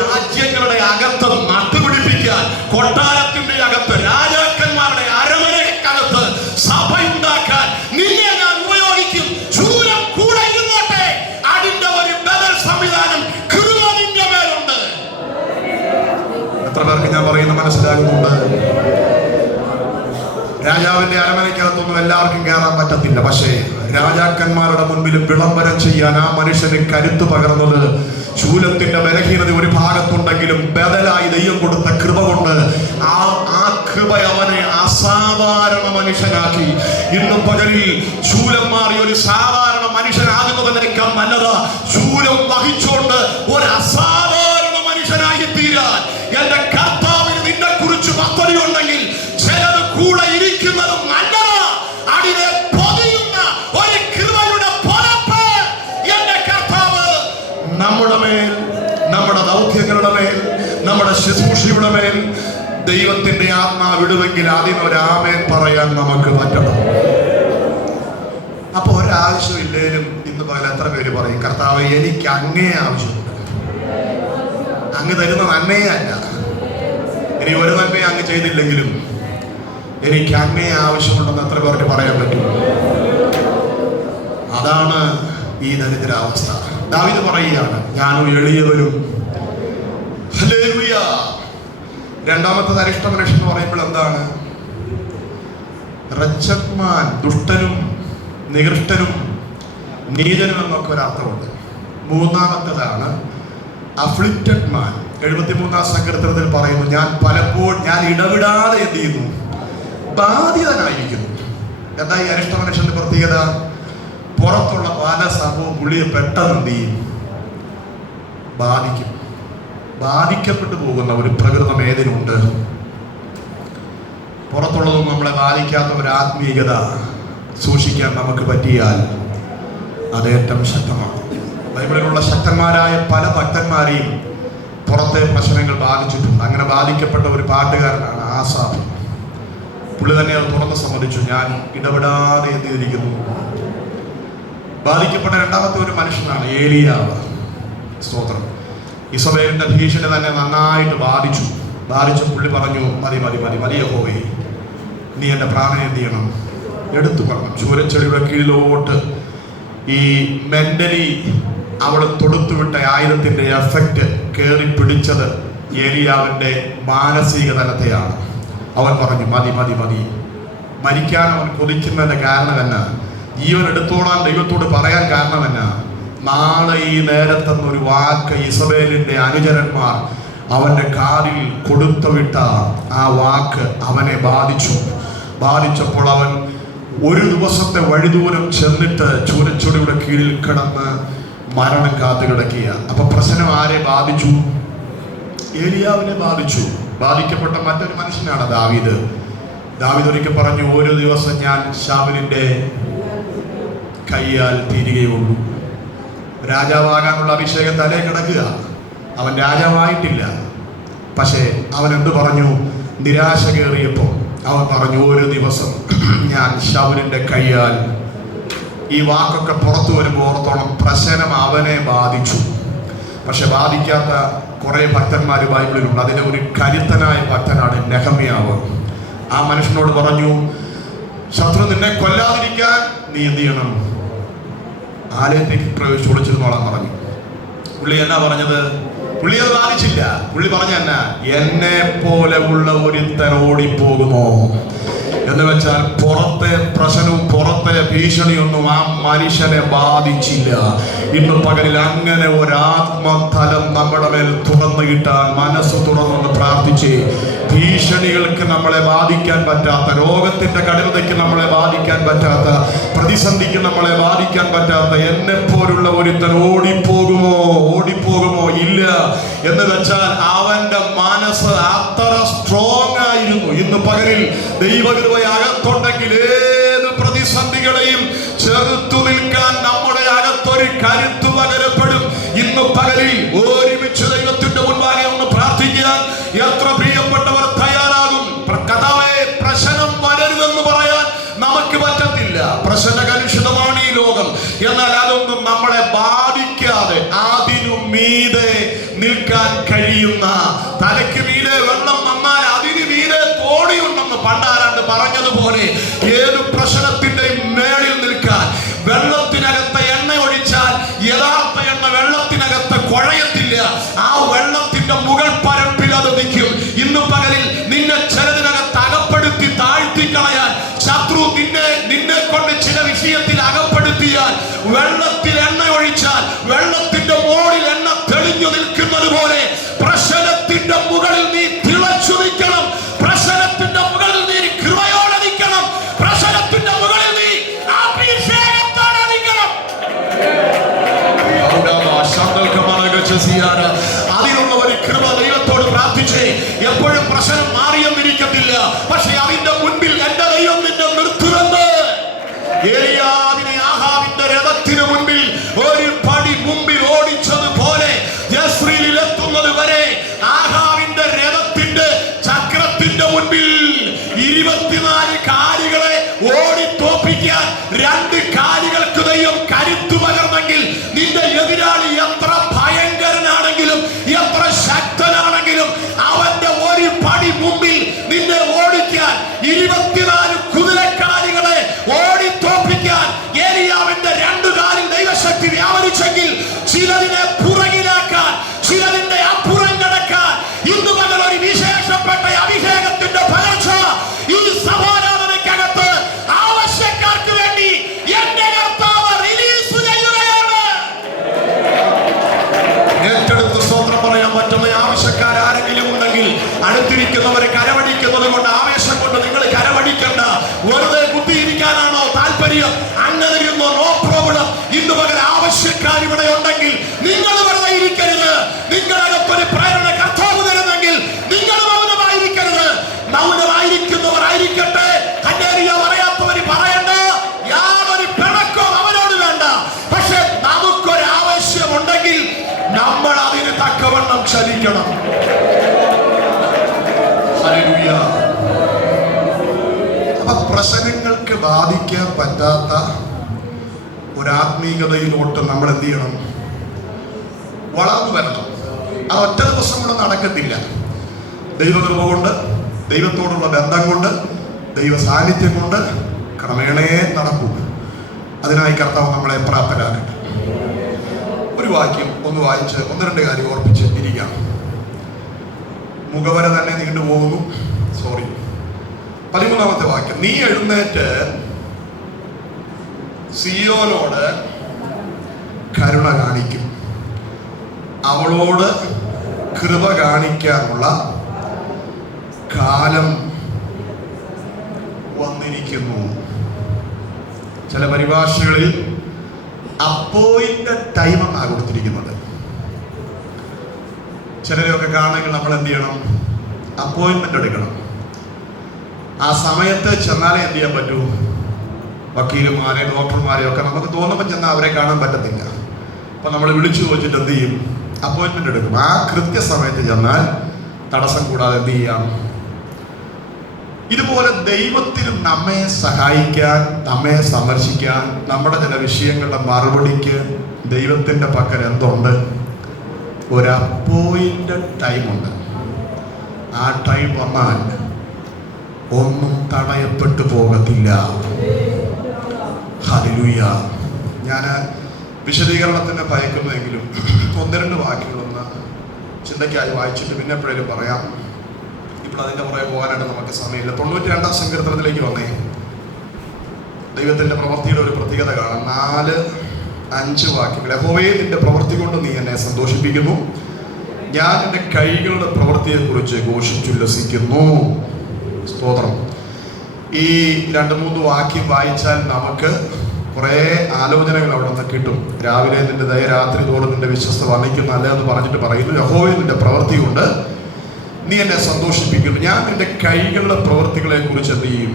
രാജ്യങ്ങളുടെ അകത്ത് നട്ടുപിടിപ്പിക്കാൻ, കൊട്ടാരത്തിന്റെ അകത്ത്, രാജാക്കന്മാരുടെ അരമനയ്ക്കകത്ത് സഭയുണ്ട് എല്ലാവർക്കും കയറാൻ പറ്റത്തില്ല. പക്ഷേ രാജാക്കന്മാരുടെ മുൻപിൽ വിളംബരം ചെയ്യാൻ ആ മനുഷ്യന് കരുത്ത് പകർന്നത് ശൂലത്തിന്റെ ബലഹീനത ഒരു ഭാഗത്തുണ്ടെങ്കിലും ബദലായി ദൈവം കൊടുത്ത കൃപ കൊണ്ട് ആ കൃപ അവനെ അസാധാരണ മനുഷ്യനാക്കി. ഇന്നും പകലിൽ ശൂലം മാറി ഒരു സാധാരണ മനുഷ്യനാകുന്നതിനേക്കാൾ നല്ലതാ ശൂലം വഹിച്ചുകൊണ്ട് ഒരു അസാധാരണ മനുഷ്യനായി തീരാൻ. എന്റെ കർത്താവിന് നിന്നെ കുറിച്ച് പദ്ധതി ഉണ്ടെങ്കിൽ ചിലത് കൂടെ ഇരിക്കുന്നതും നല്ലതാ. അതിനെ പൊതിയുന്ന ഒരു കൃപയുടെ പുറപ്പ് എന്റെ കർത്താവ് നമ്മുടെ മേൽ, നമ്മുടെ ദൗത്യങ്ങളുടെ മേൽ, നമ്മുടെ ശുശ്രൂഷയുടെ മേൽ ദൈവത്തിന്റെ ആത്മാവിടുമെങ്കിൽ അതിനൊരാമേൻ പറയാൻ നമുക്ക് പറ്റണം. അപ്പൊ ഒരാവശ്യമില്ലേലും ഇന്ന് പകൽ എത്ര പേര് പറയും, കർത്താവ് എനിക്ക് അങ്ങേ ആവശ്യമുണ്ട്. അങ്ങ് തരുന്ന നന്മയേ അല്ല, ഇനി ഒരു നന്മയെ അങ്ങ് ചെയ്തില്ലെങ്കിലും എനിക്ക് അങ്ങേ ആവശ്യമുണ്ടെന്ന് എത്ര പേർക്ക് പറയാൻ പറ്റും? അതാണ് ഈ ദരിദ്രാവസ്ഥ. ദാവീദ് പറയുകയാണ്, ഞാനും എളിയവരും. ഹല്ലേലൂയ. രണ്ടാമത്തെ അരിഷ്ട മനുഷ്യൻ എന്ന് പറയുമ്പോൾ എന്താണ്? റച്ചന്മാൻ, ദുഷ്ടനും നികൃഷ്ടനും നീചനും എന്നൊക്കെ ഒരർത്ഥമുണ്ട്. മൂന്നാമത്തേതാണ് അഫ്ലിക്റ്റഡ് മാൻ. 73-ാം സങ്കീർത്തനത്തിൽ പറയുന്നു, ഞാൻ ഇടവിടാതെ എന്ത് ചെയ്യുന്നു? ബാധിതനായിരിക്കുന്നു. എന്താ ഈ അരിഷ്ട മനുഷ്യന്റെ പ്രത്യേകത? പുറത്തുള്ള പല സംഭവവും പുള്ളിയെ പെട്ടെന്ന് എന്ത് ചെയ്യും? ബാധിക്കും. ബാധിക്കപ്പെട്ടു പോകുന്ന ഒരു പ്രകൃതം ഏതിനുണ്ട്? പുറത്തുള്ളതും നമ്മളെ ബാധിക്കാത്ത ഒരു ആത്മീയത സൂക്ഷിക്കാൻ നമുക്ക് പറ്റിയാൽ അതേറ്റവും ശക്തമാണ്. ബൈബിളിലുള്ള ശക്തന്മാരായ പല ഭക്തന്മാരെയും പുറത്തെ പ്രശ്നങ്ങൾ ബാധിച്ചിട്ടുണ്ട്. അങ്ങനെ ബാധിക്കപ്പെട്ട ഒരു പാട്ടുകാരനാണ് ആസാഫ്. പുള്ളി തന്നെ അത് തുറന്ന് സമ്മതിച്ചു, ഞാൻ ഇടപെടാതെ എന്ത് ചെയ്തിരിക്കുന്നു. ബാധിക്കപ്പെട്ട രണ്ടാമത്തെ ഒരു മനുഷ്യനാണ് ഏലിയാവ്. സ്തോത്രം. ഇസബേലിന്റെ ഭീഷണി തന്നെ നന്നായിട്ട് ബാധിച്ചു പുള്ളി പറഞ്ഞു, മതി യഹോവേ, നീ എൻ്റെ പ്രാണനെ എന്ത് ചെയ്യണം? എടുത്തു പറഞ്ഞു. ചൂരച്ചെടിയുടെ കീഴിലോട്ട് ഈ മെന്റലി അവൾ തൊടുത്തുവിട്ട ആയുധത്തിന്റെ എഫക്റ്റ് കയറി പിടിച്ചത് ഏലിയാവിന്റെ മാനസിക തലത്തെയാണ്. അവൻ പറഞ്ഞു, മതി. മരിക്കാൻ അവൻ കൊതിക്കുന്നതിന്റെ കാരണം എന്നാ? ജീവൻ എടുത്തോളാൻ ദൈവത്തോട് പറയാൻ കാരണം എന്നാ? നാളെ ഈ നേരത്തെന്നൊരു വാക്ക് ഇസബേലിന്റെ അനുചരന്മാർ അവന്റെ കാതിൽ കൊടുത്തുവിട്ട ആ വാക്ക് അവനെ ബാധിച്ചപ്പോൾ അവൻ ഒരു ദിവസത്തെ വഴിദൂരം ചെന്നിട്ട് ചൂരച്ചൊടിയുടെ കീഴിൽ കിടന്ന് മരണം കാത്തു കിടക്കുക. അപ്പൊ പ്രശ്നം ആരെ ബാധിച്ചു? ഏലിയാവിനെ ബാധിച്ചു. ബാധിക്കപ്പെട്ട മറ്റൊരു മനുഷ്യനാണ് ദാവീദ്. ഒരിക്കൽ പറഞ്ഞു, ഒരു ദിവസം ഞാൻ ശൗലിന്റെ കയ്യാൽ തീരുകയുള്ളൂ. രാജാവാകാനുള്ള അഭിഷേകം തലേ കിടക്കുക. അവൻ രാജാവായിട്ടില്ല. പക്ഷേ അവൻ എന്ത് പറഞ്ഞു? നിരാശ കയറിയപ്പോൾ അവൻ പറഞ്ഞു, ഒരു ദിവസം ഞാൻ ശൗലിന്റെ കയ്യാൽ. ഈ വാക്കൊക്കെ പുറത്തു വരുമ്പോൾ ഓർത്തോളം പ്രശ്നം അവനെ ബാധിച്ചു. പക്ഷെ ബാധിക്കാത്ത കുറെ ഭക്തന്മാർ ബൈബിളിലുണ്ട്. അതിലെ ഒരു കരുത്തനായ ഭക്തനാണ് നെഹമ്യാവ്. ആ മനുഷ്യനോട് പറഞ്ഞു, ശത്രു നിന്നെ കൊല്ലാതിരിക്കാൻ നീ എന്ത് ചെയ്യണം? ആലയത്തേക്ക് പ്രവേശിച്ച് ഒളിച്ചിരുന്നോളാൻ പറഞ്ഞു. പുള്ളി എന്നാ പറഞ്ഞത്? പുള്ളി അത് ബാധിച്ചില്ല. പുള്ളി പറഞ്ഞ എന്നാ? എന്നെ പോലെ ഉള്ള ഒരുത്തൻ ഓടിപ്പോകുമോ എന്ന് വെച്ചാൽ പുറത്തെ പ്രശ്നവും പുറത്തെ ഭീഷണിയൊന്നും ആ മനുഷ്യനെ ബാധിച്ചില്ല. ഇന്ന് പകലിൽ അങ്ങനെ ഒരാത്മതലം നമ്മുടെ മേൽ തുറന്നു കിട്ടാൻ മനസ്സ് തുറന്നൊന്ന് പ്രാർത്ഥിച്ച്, ഭീഷണികൾക്ക് നമ്മളെ ബാധിക്കാൻ പറ്റാത്ത, രോഗത്തിന്റെ കഠിനതയ്ക്ക് നമ്മളെ ബാധിക്കാൻ പറ്റാത്ത, പ്രതിസന്ധിക്ക് നമ്മളെ ബാധിക്കാൻ പറ്റാത്ത എന്നെ പോലുള്ള ഒരുത്തൻ ഓടിപ്പോകുമോ ഇല്ല എന്ന് വെച്ചാൽ അവന്റെ മനസ്സ് അത്ര സ്ട്രോങ് ആയിരുന്നു. ഇന്ന് പകലിൽ ദൈവകൃപ അകത്തുണ്ടെങ്കിൽ ഏത് പ്രതിസന്ധികളെയും ചെറുത്തു നിൽക്കാൻ നമ്മുടെ അകത്തൊരു കരുത്ത് പകരപ്പെടും. ഇന്ന് പകലിൽ ഒരുമിച്ച് ദൈവത്തിന്റെ മുൻപാകെ ഒന്ന് പ്രാർത്ഥിക്കാൻ എത്ര പ്രിയപ്പെട്ടവർ തയ്യാറാകും? കഥാവേ, പ്രശ്നം വരരുതെന്ന് പറയാൻ നമുക്ക് പറ്റത്തില്ല. പ്രശ്ന കലുഷിതമാണ് ഈ ലോകം. എന്നാൽ അതൊന്നും നമ്മളെ ബാധിക്കാതെ അതിനു മീതെ നിൽക്കാൻ കഴിയുന്ന, തലയ്ക്ക് മീതെ വെള്ളം വന്നാൽ അതിന് മീതെ തോണിയുണ്ടെന്ന് പണ്ടാരാണ്ട് പറഞ്ഞതുപോലെ ഏത് പ്രശ്നത്തിന്റെയും മേളിൽ നിൽക്കാൻ, വെള്ളത്തിനകത്ത് എണ്ണ ഒഴിച്ചാൽ യഥാർത്ഥ എണ്ണ വെള്ളത്തിനകത്ത് കുഴയത്തില്ല. ആ വെള്ളത്തിന്റെ മുകൾ പരപ്പിൽ അത് നിൽക്കും. ഇന്ന് പകലിൽ നിന്നെ ചിലതിനകത്ത് അകപ്പെടുത്തി താഴ്ത്തി കളയാൻ ശത്രു നിന്നെ വെള്ളത്തിൽ എണ്ണ ഒഴിച്ചാൽ വെള്ളത്തിന്റെ മുകളിൽ എണ്ണ തെളിഞ്ഞു നിൽക്കുന്നത് പോലെ പ്രശ്നത്തിന്റെ മുകളിൽ നീ തിളച്ചു നിൽക്കണം. പ്രശ്നത്തിന്റെ മുകളിൽ നീ കൃപയോടെ നിൽക്കണം. പ്രശ്നത്തിന്റെ മുകളിൽ നീ അഭിഷേകത്തോടെ നിൽക്കണം. അതിനുള്ള ഒരു കൃപ ദൈവത്തോട് പ്രാർത്ഥിച്ചേ. എപ്പോഴും പ്രശ്നം മാറിയെന്നിരിക്കത്തില്ല, പക്ഷെ അതിന്റെ മുൻപിൽ എന്റെ ദൈവം നിന്നെ നിർത്തുമെന്ന്. ഏലിയാവിനെ ആഹാബിന്റെ രഥത്തിന് മുൻപിൽ ഒരു പടി മുമ്പിൽ ഓടിച്ചതുപോലെ യസ്രീലിൽ എത്തുന്നത് വരെ ആഹാബിന്റെ രഥത്തിന്റെ ചക്രത്തിന്റെ മുൻപിൽ 24 കാലികളെ ഓടിത്തോപ്പിക്കാൻ 2 കാലികൾക്ക് ദൈവം കരുത്തു പകർന്നെങ്കിൽ നിന്റെ എതിരാളി എത്ര ഭയങ്കരനാണെങ്കിലും എത്ര ശക്തനാണെങ്കിലും അവന്റെ ഒരു പടി മുമ്പിൽ നിന്നെ ഓടിക്കാൻ 24 കുതിരക്കാലികളെ ഓടിത്തോപ്പിക്കാൻ ഏലിയാവിന്റെ 2 കാലിൽ ദൈവശക്തി വ്യാപരിച്ചെങ്കിൽ ചിലതിനെ പുറകിലാക്കാൻ, ചിലതിന്റെ അപ്പുറം കടക്കാൻ ഇന്ന് പകൽ ഒരു വിശേഷപ്പെട്ട അഭിഷേകത്തിന്റെ പകർച്ച ഈ സഭാരാധനയ്ക്കകത്ത് ആവശ്യക്കാർക്ക് വേണ്ടി എന്റെ കർത്താവ് റിലീസ് ചെയ്യുകയാണ്. ഏറ്റെടുത്ത് സ്തോത്രം പറയാൻ പറ്റുന്ന ആവശ്യക്കാരെങ്കിലും ഉണ്ടെങ്കിൽ അടുത്തിരിക്കുന്നവരെ കരവടിക്കുന്നത് കൊണ്ട്, ആവേശം കൊണ്ട് നിങ്ങൾ കരവടിക്കണ്ട. വെറുതെ കുത്തിയിരിക്കാനാണോ താല്പര്യം? അങ്ങനെ ഇരുന്നോ, നോ പ്രോബ്ലം. ഇന്ന് പകൽ ആവശ്യക്കാർ ഇവിടെ ഉണ്ടെങ്കിൽ നിങ്ങൾ വെറുതെ ഇരിക്കരുത്. നിങ്ങളകത്തൊരു പ്രേരണ കർത്താവ് തരുന്നെങ്കിൽ നിങ്ങൾ മൗനമായിരിക്കരുത്. മൗനമായിരിക്കുന്നവർ ആയിരിക്കട്ടെ. കന്യാരിയ പറയാത്തവർ പറയണ്ട. യാതൊരു പിണക്കോ അവനോട് വേണ്ട. പക്ഷെ നമുക്കൊരു ആവശ്യമുണ്ടെങ്കിൽ നമ്മൾ അതിന് തക്കവണ്ണം ചലിക്കണം. അപ്പൊ പ്രശ്നങ്ങൾക്ക് ബാധിക്കാൻ പറ്റാത്ത ഒരാത്മീയതയിലോട്ട് നമ്മൾ എന്ത് ചെയ്യണം? വളർന്നു വരണം. അത് ഒറ്റ ദിവസം കൊണ്ട് നടക്കത്തില്ല. ദൈവകൃപ കൊണ്ട്, ദൈവത്തോടുള്ള ബന്ധം കൊണ്ട്, ദൈവ സാന്നിധ്യം കൊണ്ട് ക്രമേണേ നടക്കും. അതിനായി കർത്താവ് നമ്മളെ പ്രാപ്തരാക്കട്ടെ. ഒരു വാക്യം ഒന്ന് വായിച്ച് 1-2 കാര്യം ഓർപ്പിച്ച് ഇരിക്കാം. മുഖവര തന്നെ നീണ്ടുപോകുന്നു. 13-ാമത്തെ വാക്യം. നീ എഴുന്നേറ്റ് സിയോനോട് കരുണ കാണിക്കും, അവളോട് കൃപ കാണിക്കാനുള്ള കാലം വന്നിരിക്കുന്നു. ചില പരിഭാഷകളിൽ അപ്പോയിന്റഡ് ടൈം എന്നാണ് കൊടുത്തിരിക്കുന്നത്. ചിലരെയൊക്കെ കാണണമെങ്കിൽ നമ്മൾ എന്ത് ചെയ്യണം? അപ്പോയിന്റ്മെന്റ് എടുക്കണം. ആ സമയത്ത് ചെന്നാലേ എന്ത് ചെയ്യാൻ പറ്റൂ? വക്കീലുമാരെ, ഡോക്ടർമാരെയും ഒക്കെ നമുക്ക് തോന്നുമ്പോൾ ചെന്നാൽ അവരെ കാണാൻ പറ്റത്തില്ല. അപ്പൊ നമ്മൾ വിളിച്ചു ചോദിച്ചിട്ട് എന്ത് ചെയ്യും? അപ്പോയിന്റ്മെന്റ് എടുക്കും. ആ കൃത്യസമയത്ത് ചെന്നാൽ തടസ്സം കൂടാതെ എന്ത് ചെയ്യാം? ഇതുപോലെ ദൈവത്തിന് നമ്മെ സഹായിക്കാൻ, നമ്മെ സന്ദർശിക്കാൻ, നമ്മുടെ ചില വിഷയങ്ങളുടെ മറുപടിക്ക് ദൈവത്തിന്റെ പക്കൽ എന്തുണ്ട്? ഒരു അപ്പോയിന്റഡ് ടൈമുണ്ട്. ആ ടൈം വന്നാൽ ഒന്നും തടയപ്പെട്ടു പോകത്തില്ല. ഹല്ലേലൂയ. ഞാൻ വിശദീകരണത്തിന് ഭയക്കുന്നുവെങ്കിലും 1-2 വാക്യങ്ങളൊന്ന് ചിന്തയ്ക്കായി വായിച്ചിട്ട് പിന്നെ എപ്പോഴേലും പറയാം. ഇപ്പോൾ അതിൻ്റെ പുറകെ പോകാനായിട്ട് നമുക്ക് സമയമില്ല. 92-ാം സങ്കീർത്തനത്തിലേക്ക് വന്നേ. ദൈവത്തിൻ്റെ പ്രവൃത്തിയുടെ ഒരു പ്രത്യേകത കാണാം. 4-5 വാക്യങ്ങൾ. യഹോവേ, നിന്റെ പ്രവൃത്തി കൊണ്ട് നീ എന്നെ സന്തോഷിപ്പിക്കുന്നു. ഞാൻ എൻ്റെ കൈകളുടെ പ്രവൃത്തിയെക്കുറിച്ച് ഘോഷിച്ചുല്ലസിക്കുന്നു. സ്തോത്രം. ഈ 2-3 വാക്യം വായിച്ചാൽ നമുക്ക് കുറേ ആലോചനകൾ അവിടെ നിന്ന് കിട്ടും. രാവിലെ നിന്റെ ദയ രാത്രി തോറും നിന്റെ വിശ്വസ്ത വർണ്ണിക്കുന്ന അല്ല എന്ന് പറഞ്ഞിട്ട് പറയുന്നു, യഹോവേ നിന്റെ പ്രവൃത്തി കൊണ്ട് നീ എന്നെ സന്തോഷിപ്പിക്കുന്നു. ഞാൻ നിന്റെ കൈകളുടെ പ്രവൃത്തികളെ കുറിച്ച് എന്ത് ചെയ്യും?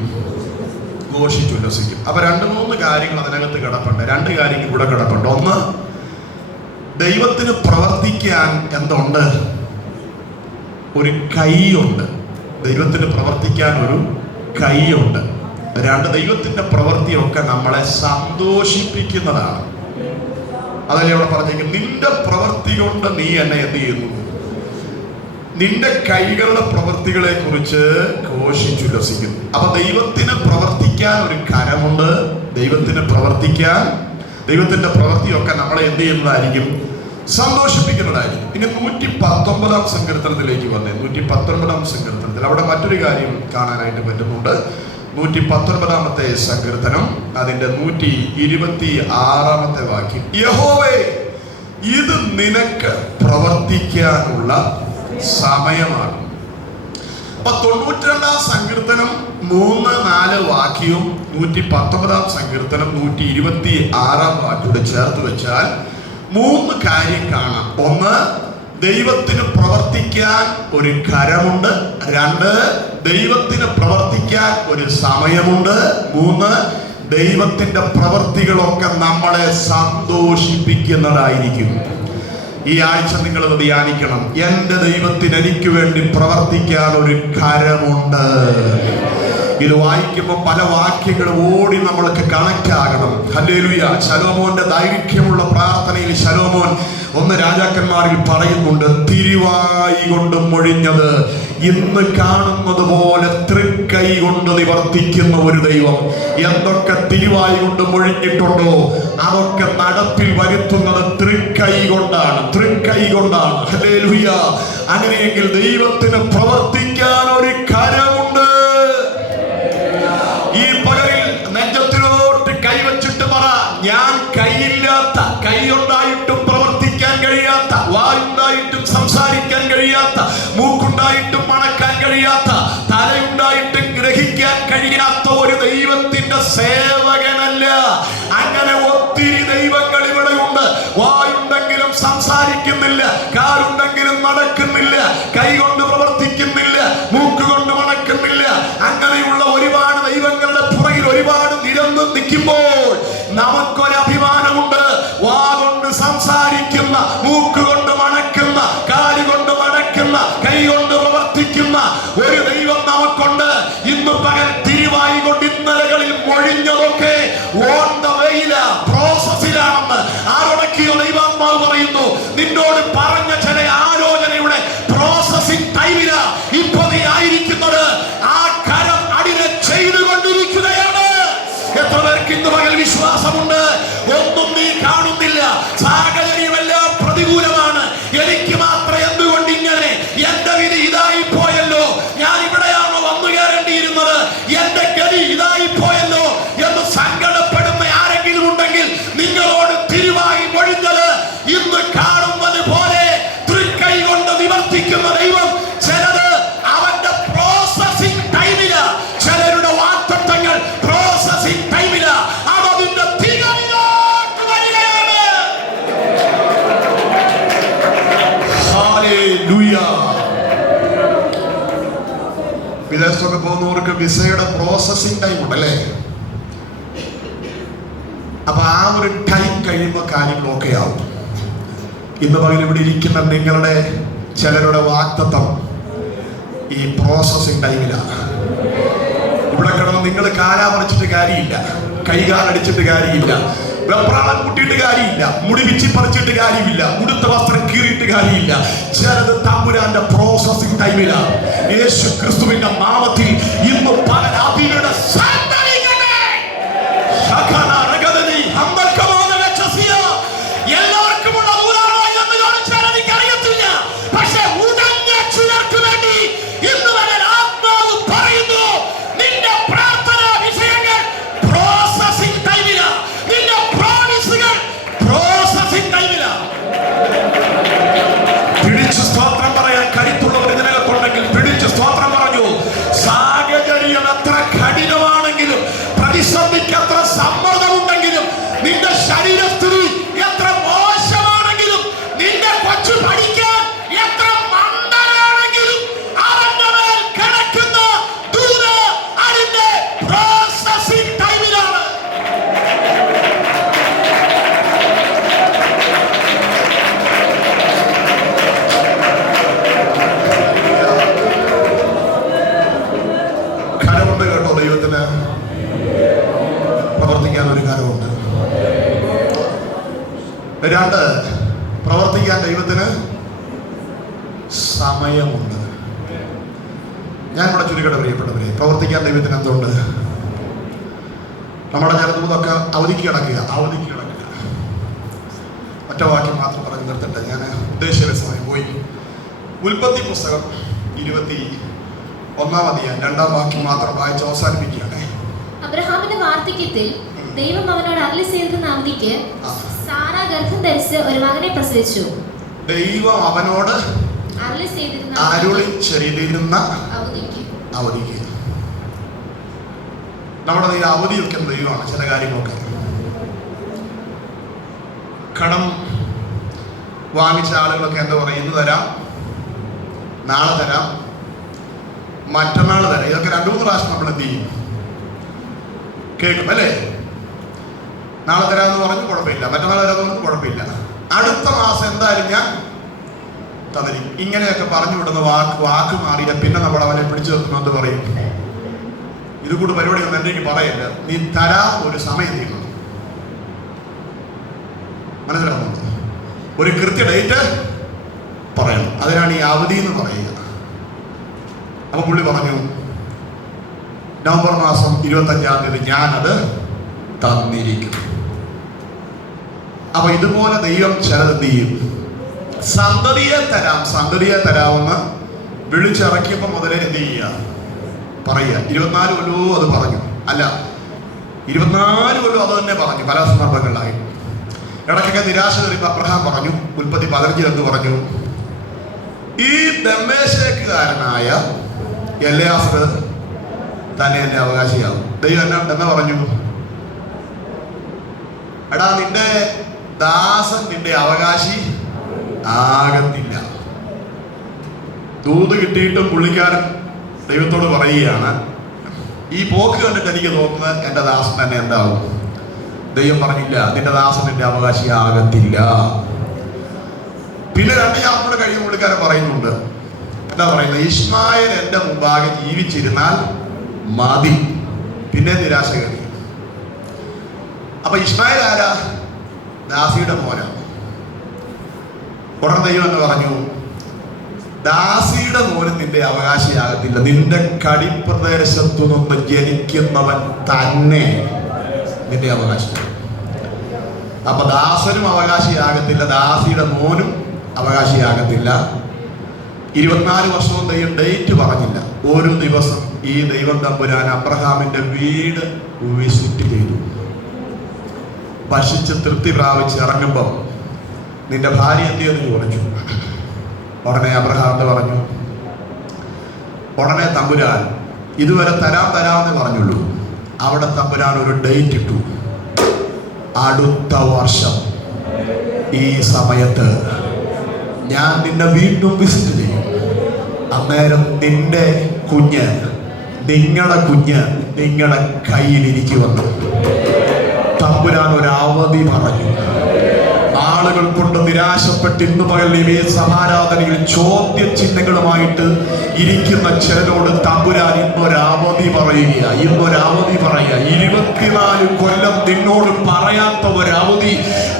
ഘോഷിച്ചുല്ലസിക്കും. അപ്പൊ 2-3 കാര്യങ്ങൾ അതിനകത്ത് കിടപ്പുണ്ട്. 2 കാര്യങ്ങൾ ഇവിടെ കിടപ്പുണ്ട്. ഒന്ന്, ദൈവത്തിന് പ്രവർത്തിക്കാൻ എന്തുണ്ട്? ഒരു കൈയുണ്ട്. ദൈവത്തിന് പ്രവർത്തിക്കാൻ ഒരു കൈയുണ്ട്. 2, ദൈവത്തിന്റെ പ്രവൃത്തിയൊക്കെ നമ്മളെ സന്തോഷിപ്പിക്കുന്നതാണ്. അതല്ലേ അവിടെ പറഞ്ഞേക്കും, നിന്റെ പ്രവൃത്തി കൊണ്ട് നീ എന്നെ എന്ത് ചെയ്യുന്നു? നിന്റെ കൈകളുടെ പ്രവൃത്തികളെ കുറിച്ച് ഘോഷിച്ചുല്ലസിക്കുന്നു. അപ്പൊ ദൈവത്തിന് പ്രവർത്തിക്കാൻ ഒരു കരമുണ്ട്. ദൈവത്തിന് പ്രവർത്തിക്കാൻ, ദൈവത്തിന്റെ പ്രവൃത്തിയൊക്കെ നമ്മളെ എന്ത് ചെയ്യുന്നതായിരിക്കും? സന്തോഷിപ്പിക്കുന്നതായിരിക്കും. ഇനി 119-ാം സങ്കീർത്തനത്തിലേക്ക് വന്നേ. 119-ാം സങ്കീർത്തനത്തിൽ അവിടെ മറ്റൊരു കാര്യം കാണാനായിട്ട് പറ്റുന്നുണ്ട്. 119 സങ്കീർത്തനം അതിന്റെ 126 വാക്യം. യഹോവേ, ഇത് നിനക്ക് പ്രവർത്തിക്കാനുള്ള സമയമാണ്. അപ്പൊ 92 സങ്കീർത്തനം 3-4 വാക്യവും 119 സങ്കീർത്തനം 126 വാക്യോട് ചേർത്ത് വെച്ചാൽ 3 കാര്യം കാണാം. ഒന്ന്, ദൈവത്തിന് പ്രവർത്തിക്കാൻ ഒരു കരമുണ്ട്. 2, ദൈവത്തിന് പ്രവർത്തിക്കാൻ ഒരു സമയമുണ്ട്. 3, ദൈവത്തിന്റെ പ്രവർത്തികളൊക്കെ നമ്മളെ സന്തോഷിപ്പിക്കുന്നതായിരിക്കും. ഈ ആഴ്ച നിങ്ങൾ ധ്യാനിക്കണം, എൻ്റെ ദൈവത്തിന് എനിക്ക് വേണ്ടി പ്രവർത്തിക്കാൻ ഒരു കരമുണ്ട്. ഇത് വായിക്കുമ്പോൾ പല വാക്യങ്ങളും ഓടി നമ്മൾക്ക് കണക്ട് ആകണം. ഹല്ലേലൂയ. ശലോമോന്റെ ദൈർഘ്യമുള്ള പ്രാർത്ഥനയിൽ ശലോമോൻ 1 രാജാക്കന്മാരിൽ പറയുന്നുണ്ട്, തിരുവായി കൊണ്ട് മൊഴിഞ്ഞത് ഇന്ന് കാണുന്നത് പോലെ തൃക്കൈ കൊണ്ട് നിവർത്തിക്കുന്ന ഒരു ദൈവം. എന്തൊക്കെ തിരുവായി കൊണ്ട് മൊഴിഞ്ഞിട്ടുണ്ടോ അതൊക്കെ നടപ്പിൽ വരുത്തുന്നത് തൃക്കൈ കൊണ്ടാണ്, തൃക്കൈ കൊണ്ടാണ്. ഹല്ലേലൂയ. അങ്ങനെയെങ്കിൽ ദൈവത്തിന് പ്രവർത്തിക്കാൻ ഒരു കരമുണ്ട്. ഈ പകലിൽ നെഞ്ചത്തിലോട്ട് കൈവച്ചിട്ട് പറ, ഞാൻ കൈയില്ലാത്ത, കൈയുണ്ടായിട്ടും പ്രവർത്തിക്കാൻ കഴിയാത്ത, വായുണ്ടായിട്ടും സംസാരിക്കാൻ കഴിയാത്ത, മൂക്കുണ്ടായിട്ടും മണക്കാൻ കഴിയാത്ത, തലയുണ്ടായിട്ടും ഗ്രഹിക്കാൻ കഴിയാത്ത ഒരു ദൈവത്തിന്റെ സേവകനല്ല. അങ്ങനെ ഒത്തിരി ദൈവങ്ങൾ ഇവിടെയുണ്ട്. വായുണ്ടെങ്കിലും സംസാരിക്കുന്നില്ല, കാലുണ്ടെങ്കിലും നടക്കുന്നില്ല, കൈ കൊണ്ട് പ്രവർത്തിക്കുന്നില്ല, മൂക്ക് കൊണ്ട് മണക്കുന്നില്ല. അങ്ങനെയുള്ള ഒരുപാട് ദൈവങ്ങളുടെ പുറകിൽ ഒരുപാട് നിരന്ന് നിൽക്കുമ്പോൾ നമുക്കൊരഭിമാനമുണ്ട്. വാ കൊണ്ട് സംസാരിക്കുന്ന, മൂക്ക് കൊണ്ട് മണക്കുന്ന, കാല് കൊണ്ട് മണക്കുന്ന, കൈ കൊണ്ട് പ്രവർത്തിക്കുന്ന ഒരു ദൈവം നമുക്കുണ്ട്. ഇന്ന് പകൽ തിരുവായി കൊണ്ട് ഇന്നലകളിൽ മൊഴിഞ്ഞതൊക്കെ ഓൺ ദ വേയിലാ, പ്രോസസ്സിലാണെന്ന് ആരോടൊക്കെയോ ദൈവാത്മാവ് പറയുന്നു. നിന്നോട് പറഞ്ഞ ചില ആലോചനയുടെ പ്രോസസ്സിംഗ് ടൈമിലാ ഇപ്പൊ നീ ആയിരിക്കുന്നത്. ആ കരം അടിനെ ചെയ്തുകൊണ്ടിരിക്കുകയാണ്. എത്ര പേർക്ക് ഇന്ന് പകൽ വിശ്വാസമുണ്ട്? ഒന്നും നീ കാണുന്നില്ല, സാഹചര്യമെല്ലാം പ്രതികൂലമാണ്. എനിക്ക് മാത്രം എന്തുകൊണ്ട് ഇങ്ങനെ? എന്റെ വിധി ഇതായി പോയല്ലോ, ഞാൻ ഇവിടെയാണോ വന്നു കയറേണ്ടിയിരുന്നത്? എന്റെ ഗതി ഇതായി പോയല്ലോ എന്ന് സങ്കടപ്പെടുന്ന ആരെങ്കിലും ഉണ്ടെങ്കിൽ നിങ്ങളോട് തിരുവായി മൊഴിഞ്ഞത് ഇന്ന് കാണുന്നത് പോലെ തൃക്കൈ കൊണ്ട് നിവർത്തിക്കുന്ന ദൈവം. ചിലത് അവന്റെ പ്രോസസിംഗ് ടൈമില്, ചിലരുടെ വാക്തത്വങ്ങൾ പ്രോസസിംഗ് ടൈമില് അവന്റെ തികവിലോട്ട് വരികയാണ്. ഹല്ലേലൂയ. വിദേശത്തൊക്കെ പോകുന്നവർക്ക് വിസയുടെ പ്രോസസിംഗ് ടൈം ഉണ്ടല്ലേ? അപ്പൊ ആ ഒരു ടൈം കഴിയുമ്പോൾ കാര്യങ്ങളൊക്കെ ആവും. ഇന്ന് പകൽ ഇവിടെ ഇരിക്കുന്ന നിങ്ങളുടെ ചിലരുടെ വാക്തത്വം ഈ പ്രോസസിംഗ് ടൈമിലാണ്. ഇവിടെ കിടന്ന് നിങ്ങൾ കാലാമറിച്ചിട്ട് കാര്യമില്ല, കൈകാലടിച്ചിട്ട് കാര്യമില്ല, വെപ്രാളം കൂട്ടിയിട്ട് കാര്യമില്ല, മുടി വിച്ചി പറിച്ചിട്ട് കാര്യമില്ല, ഉടുത്ത വസ്ത്രം കീറിയിട്ട് കാര്യമില്ല. ചിലത് തമ്പുരാന്റെ പ്രോസസിംഗ് ടൈമിലാണ്. യേശു ക്രിസ്തുവിന്റെ നാമത്തിൽ ഇന്ന് പല അതിരുടെ എല്ലാവർക്കുമുള്ള ഊരാണോ എന്ന് ചോദിച്ചാൽ എനിക്കറിയത്തില്ല. പക്ഷെ ഉടഞ്ഞ ചിലർക്ക് വേണ്ടി ഇന്ന് വരെ ആത്മാവ് പറയുന്നു, നിന്റെ പ്രാർത്ഥന വിഷയങ്ങൾ പ്രോസസിംഗ് ടൈമിലാ, നിന്റെ പ്രോമിസുകൾ പ്രോസസിംഗ് ടൈമിലാ. പിടിച്ചു സ്തോത്രം പറയാൻ കരുത്തുള്ളവർ ഇതിനകത്തുണ്ടെങ്കിൽ പിടിച്ചു സ്തോത്രം പറഞ്ഞു. സാഹചര്യം എത്ര കഠിനമാണെങ്കിലും, പ്രതിസന്ധിക്ക് എത്ര സമ്മർദ്ദമുണ്ടെങ്കിലും, നിന്റെ ശരീരസ്ഥിതി എത്ര മോശമാണെങ്കിലും, നിന്റെ കൊച്ചു പഠിക്കാൻ എത്ര മണ്ടനാണെങ്കിലും, അവന്റെ മേൽ കിടക്കുന്ന ദൂത് അതിന്റെ പ്രോസസിംഗ് ടൈമിലാണ്. കരമുണ്ട് കേട്ടോ, ദൈവത്തിന് പ്രവർത്തിക്കാൻ ഒരു കരമുണ്ട്. 2, പ്രവർത്തിക്കാൻ ദൈവത്തിന് സമയമുണ്ട്. ഞാൻ ഇവിടെ ചുരുക്കട്ടെ പ്രിയപ്പെട്ടവരെ, പ്രവർത്തിക്കാൻ ദൈവത്തിന് എന്തുണ്ട്? നമ്മുടെ ജനദൂതൊക്കെ അവധിക്ക് കിടക്കുക. ഒറ്റ വാക്യം മാത്രം പറഞ്ഞു നിർത്തട്ടെ, ഞാൻ ഉദ്ദേശിച്ച സമയം പോയി. ഉൽപ്പത്തി പുസ്തകം 21 2-ാം വാക്യം മാത്രം വായിച്ച് അവസാനിപ്പിക്കുകയാണ്. അബ്രഹാമിന്റെ വാർദ്ധക്യത്തിൽ ദൈവം അവനോട് അരുളി ചെയ്തിരുന്ന അവധിക്ക് സാറ ഗർഭം ധരിച്ച് ഒരു മകനെ പ്രസവിച്ചു. ദൈവം അവനോട് അരുളി ചെയ്തിരുന്ന അവധിക്ക്. നമ്മുടെ ഈ അവധി വെക്കുന്ന ദൈവമാണ്. ചില കാര്യങ്ങളൊക്കെ കടം വാങ്ങിച്ച ആളുകളൊക്കെ എന്താ പറയുക, ഇന്ന് തരാം, നാളെ തരാം, മറ്റന്നാൾ തരാം. ഇതൊക്കെ 2-3 പ്രാവശ്യം നമ്മൾ എന്ത് ചെയ്യും, കേൾക്കും അല്ലേ? നാളെ തരാമെന്ന് പറഞ്ഞു കുഴപ്പമില്ല, മറ്റന്നാൾ തരാമെന്ന് പറഞ്ഞു കുഴപ്പമില്ല, അടുത്ത മാസം എന്തായാലും ഞാൻ തന്നിരിക്കും. ഇങ്ങനെയൊക്കെ പറഞ്ഞു വിടുന്ന വാക്ക് മാറിയ പിന്നെ നമ്മൾ അവനെ പിടിച്ചു നിർത്തുന്നത് പറയും, ഇത് കൂടെ പരിപാടി ഒന്നും എൻ്റെ പറയല്ല, നീ തരാം ഒരു സമയം തീരുന്നു. മനസ്സിലാവുന്നത്? ഒരു കൃത്യ ഡേറ്റ് പറയണം. അതിനാണ് ഈ അവധി എന്ന് പറയുക. അപ്പൊ പുള്ളി പറഞ്ഞു, നവംബർ മാസം 25-ാം തീയതി ഞാനത് തന്നിരിക്കും. അപ്പൊ ഇതുപോലെ ദൈവം ചിലത് എന്ത് ചെയ്യും, സന്തതിയെ തരാമെന്ന് വിളിച്ചിറക്കിയപ്പോ മുതലേ എന്ത് ചെയ്യുക, പറയുക. 24 കൊല്ലവും അത് പറഞ്ഞു, അല്ല 24 കൊല്ലം അത് തന്നെ പറഞ്ഞു പല സന്ദർഭങ്ങളിലായി. ഇടയ്ക്കൊക്കെ നിരാശ കയറിയപ്പോൾ അബ്രഹാം പറഞ്ഞു, ഉൽപ്പത്തി 15 എന്ന് പറഞ്ഞു, ഈ ദമ്മേശേക്കുകാരനായ എലയാസർ തന്നെ എന്റെ അവകാശിയാകും. ദൈവം എന്നാ പറഞ്ഞു, എടാ നിന്റെ ദാസൻ നിന്റെ അവകാശി ആകത്തില്ല. ദൂത് കിട്ടിയിട്ടും പുള്ളിക്കാരൻ ദൈവത്തോട് പറയുകയാണ്, ഈ പോക്ക് കണ്ടിട്ട് എനിക്ക് തോന്നുന്നത് എന്റെ ദാസൻ തന്നെ എന്താകും. ദൈവം പറഞ്ഞില്ല, നിന്റെ ദാസൻ നിന്റെ അവകാശി ആകത്തില്ല. പിന്നെ 2 യാത്ര കഴിയും പുള്ളിക്കാരൻ പറയുന്നുണ്ട്, എന്താ പറയുന്നത്, ഇസ്മായേൽ എന്റെ മുമ്പാകെ ജീവിച്ചിരുന്നാൽ മതി. പിന്നെ നിരാശ കയറി. അപ്പൊ ഇസ്മായേൽ ആരാ? ദാസിയുടെ മോനാണ്. ഉടനെ ദൈവം എന്ന് പറഞ്ഞു, ദാസിയുടെ മോനും നിന്റെ അവകാശിയാകത്തില്ല, നിന്റെ കടിപ്രദേശത്തു നിന്ന് ജനിക്കുന്നവൻ തന്നെ നിന്റെ അവകാശി. അപ്പൊ ദാസനും അവകാശിയാകത്തില്ല, ദാസിയുടെ മോനും അവകാശിയാകത്തില്ല. 24 വർഷവും ദൈവം ഡേറ്റ് പറഞ്ഞില്ല. ഒരു ദിവസം ഈ ദൈവം തമ്പുരാൻ അബ്രഹാമിന്റെ വീട് വിസിറ്റ് ചെയ്തു. ഭക്ഷിച്ച് തൃപ്തി പ്രാപിച്ച് ഇറങ്ങുമ്പോൾ നിന്റെ ഭാര്യ എന്തെന്ന് ചോദിച്ചു. ഉടനെ അബ്രഹാം പറഞ്ഞു, ഉടനെ തമ്പുരാൻ ഇതുവരെ തരാമെന്ന് പറഞ്ഞുള്ളൂ. അവിടെ തമ്പുരാൻ ഒരു ഡേറ്റ് ഇട്ടു, അടുത്ത വർഷം ഈ സമയത്ത് ഞാൻ നിന്നെ വീണ്ടും വിസിറ്റ് ചെയ്യും. അന്നേരം നിന്റെ കുഞ്ഞ്, നിങ്ങളുടെ കുഞ്ഞ് നിങ്ങളുടെ കയ്യിലിരിക്കുമെന്ന് തമ്പുരാൻ ഒരു അവധി പറഞ്ഞു. ആളുകൾ കൊണ്ട് നിരാശപ്പെട്ട് ഇന്ന് പകൽ ഈ സമാരാധനയിൽ ചോദ്യചിഹ്നങ്ങളുമായിട്ട് ഇരിക്കുന്ന ചിലരോട് തമ്പുരാൻ ഇന്നൊരവധി പറയുക. 24 കൊല്ലം നിന്നോട് പറയാത്ത ഒരവധി.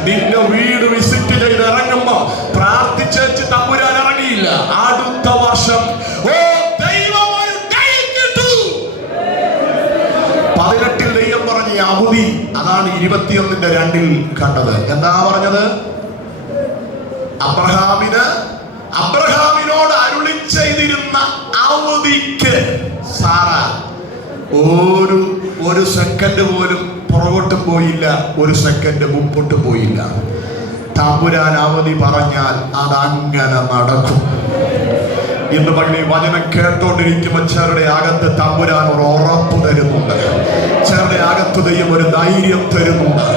നിന്റെ വീട് വിസിറ്റ് ചെയ്ത് ഇറങ്ങുമ്പോ പ്രാർത്ഥിച്ചു തമ്പുരാൻ ഇറങ്ങിയില്ല. അടുത്ത വർഷം 18 ദൈവം പറഞ്ഞ അവധി. അതാണ് 21:2 കണ്ടത്. എന്താ പറഞ്ഞത്? അബ്രഹാമിനോട് അരുളി ചെയ്തിരുന്ന അവധിക്ക് സാറ ഒരു സെക്കൻഡ് പോലും പുറകോട്ടും പോയില്ല, ഒരു സെക്കൻഡ് മുമ്പോട്ടും പോയില്ല. തമ്പുരാൻ അവധി പറഞ്ഞാൽ അതങ്ങനെ നടക്കും. ഇന്ന് പള്ളി വചനം കേട്ടോണ്ടിരിക്കുമ്പോൾ ചിലരുടെ അകത്ത് തമ്പുരാൻ ഒരു ഉറപ്പ് തരുന്നുണ്ട്, ചിലരുടെ അകത്ത് ദൈവം ഒരു ധൈര്യം തരുന്നുണ്ട്.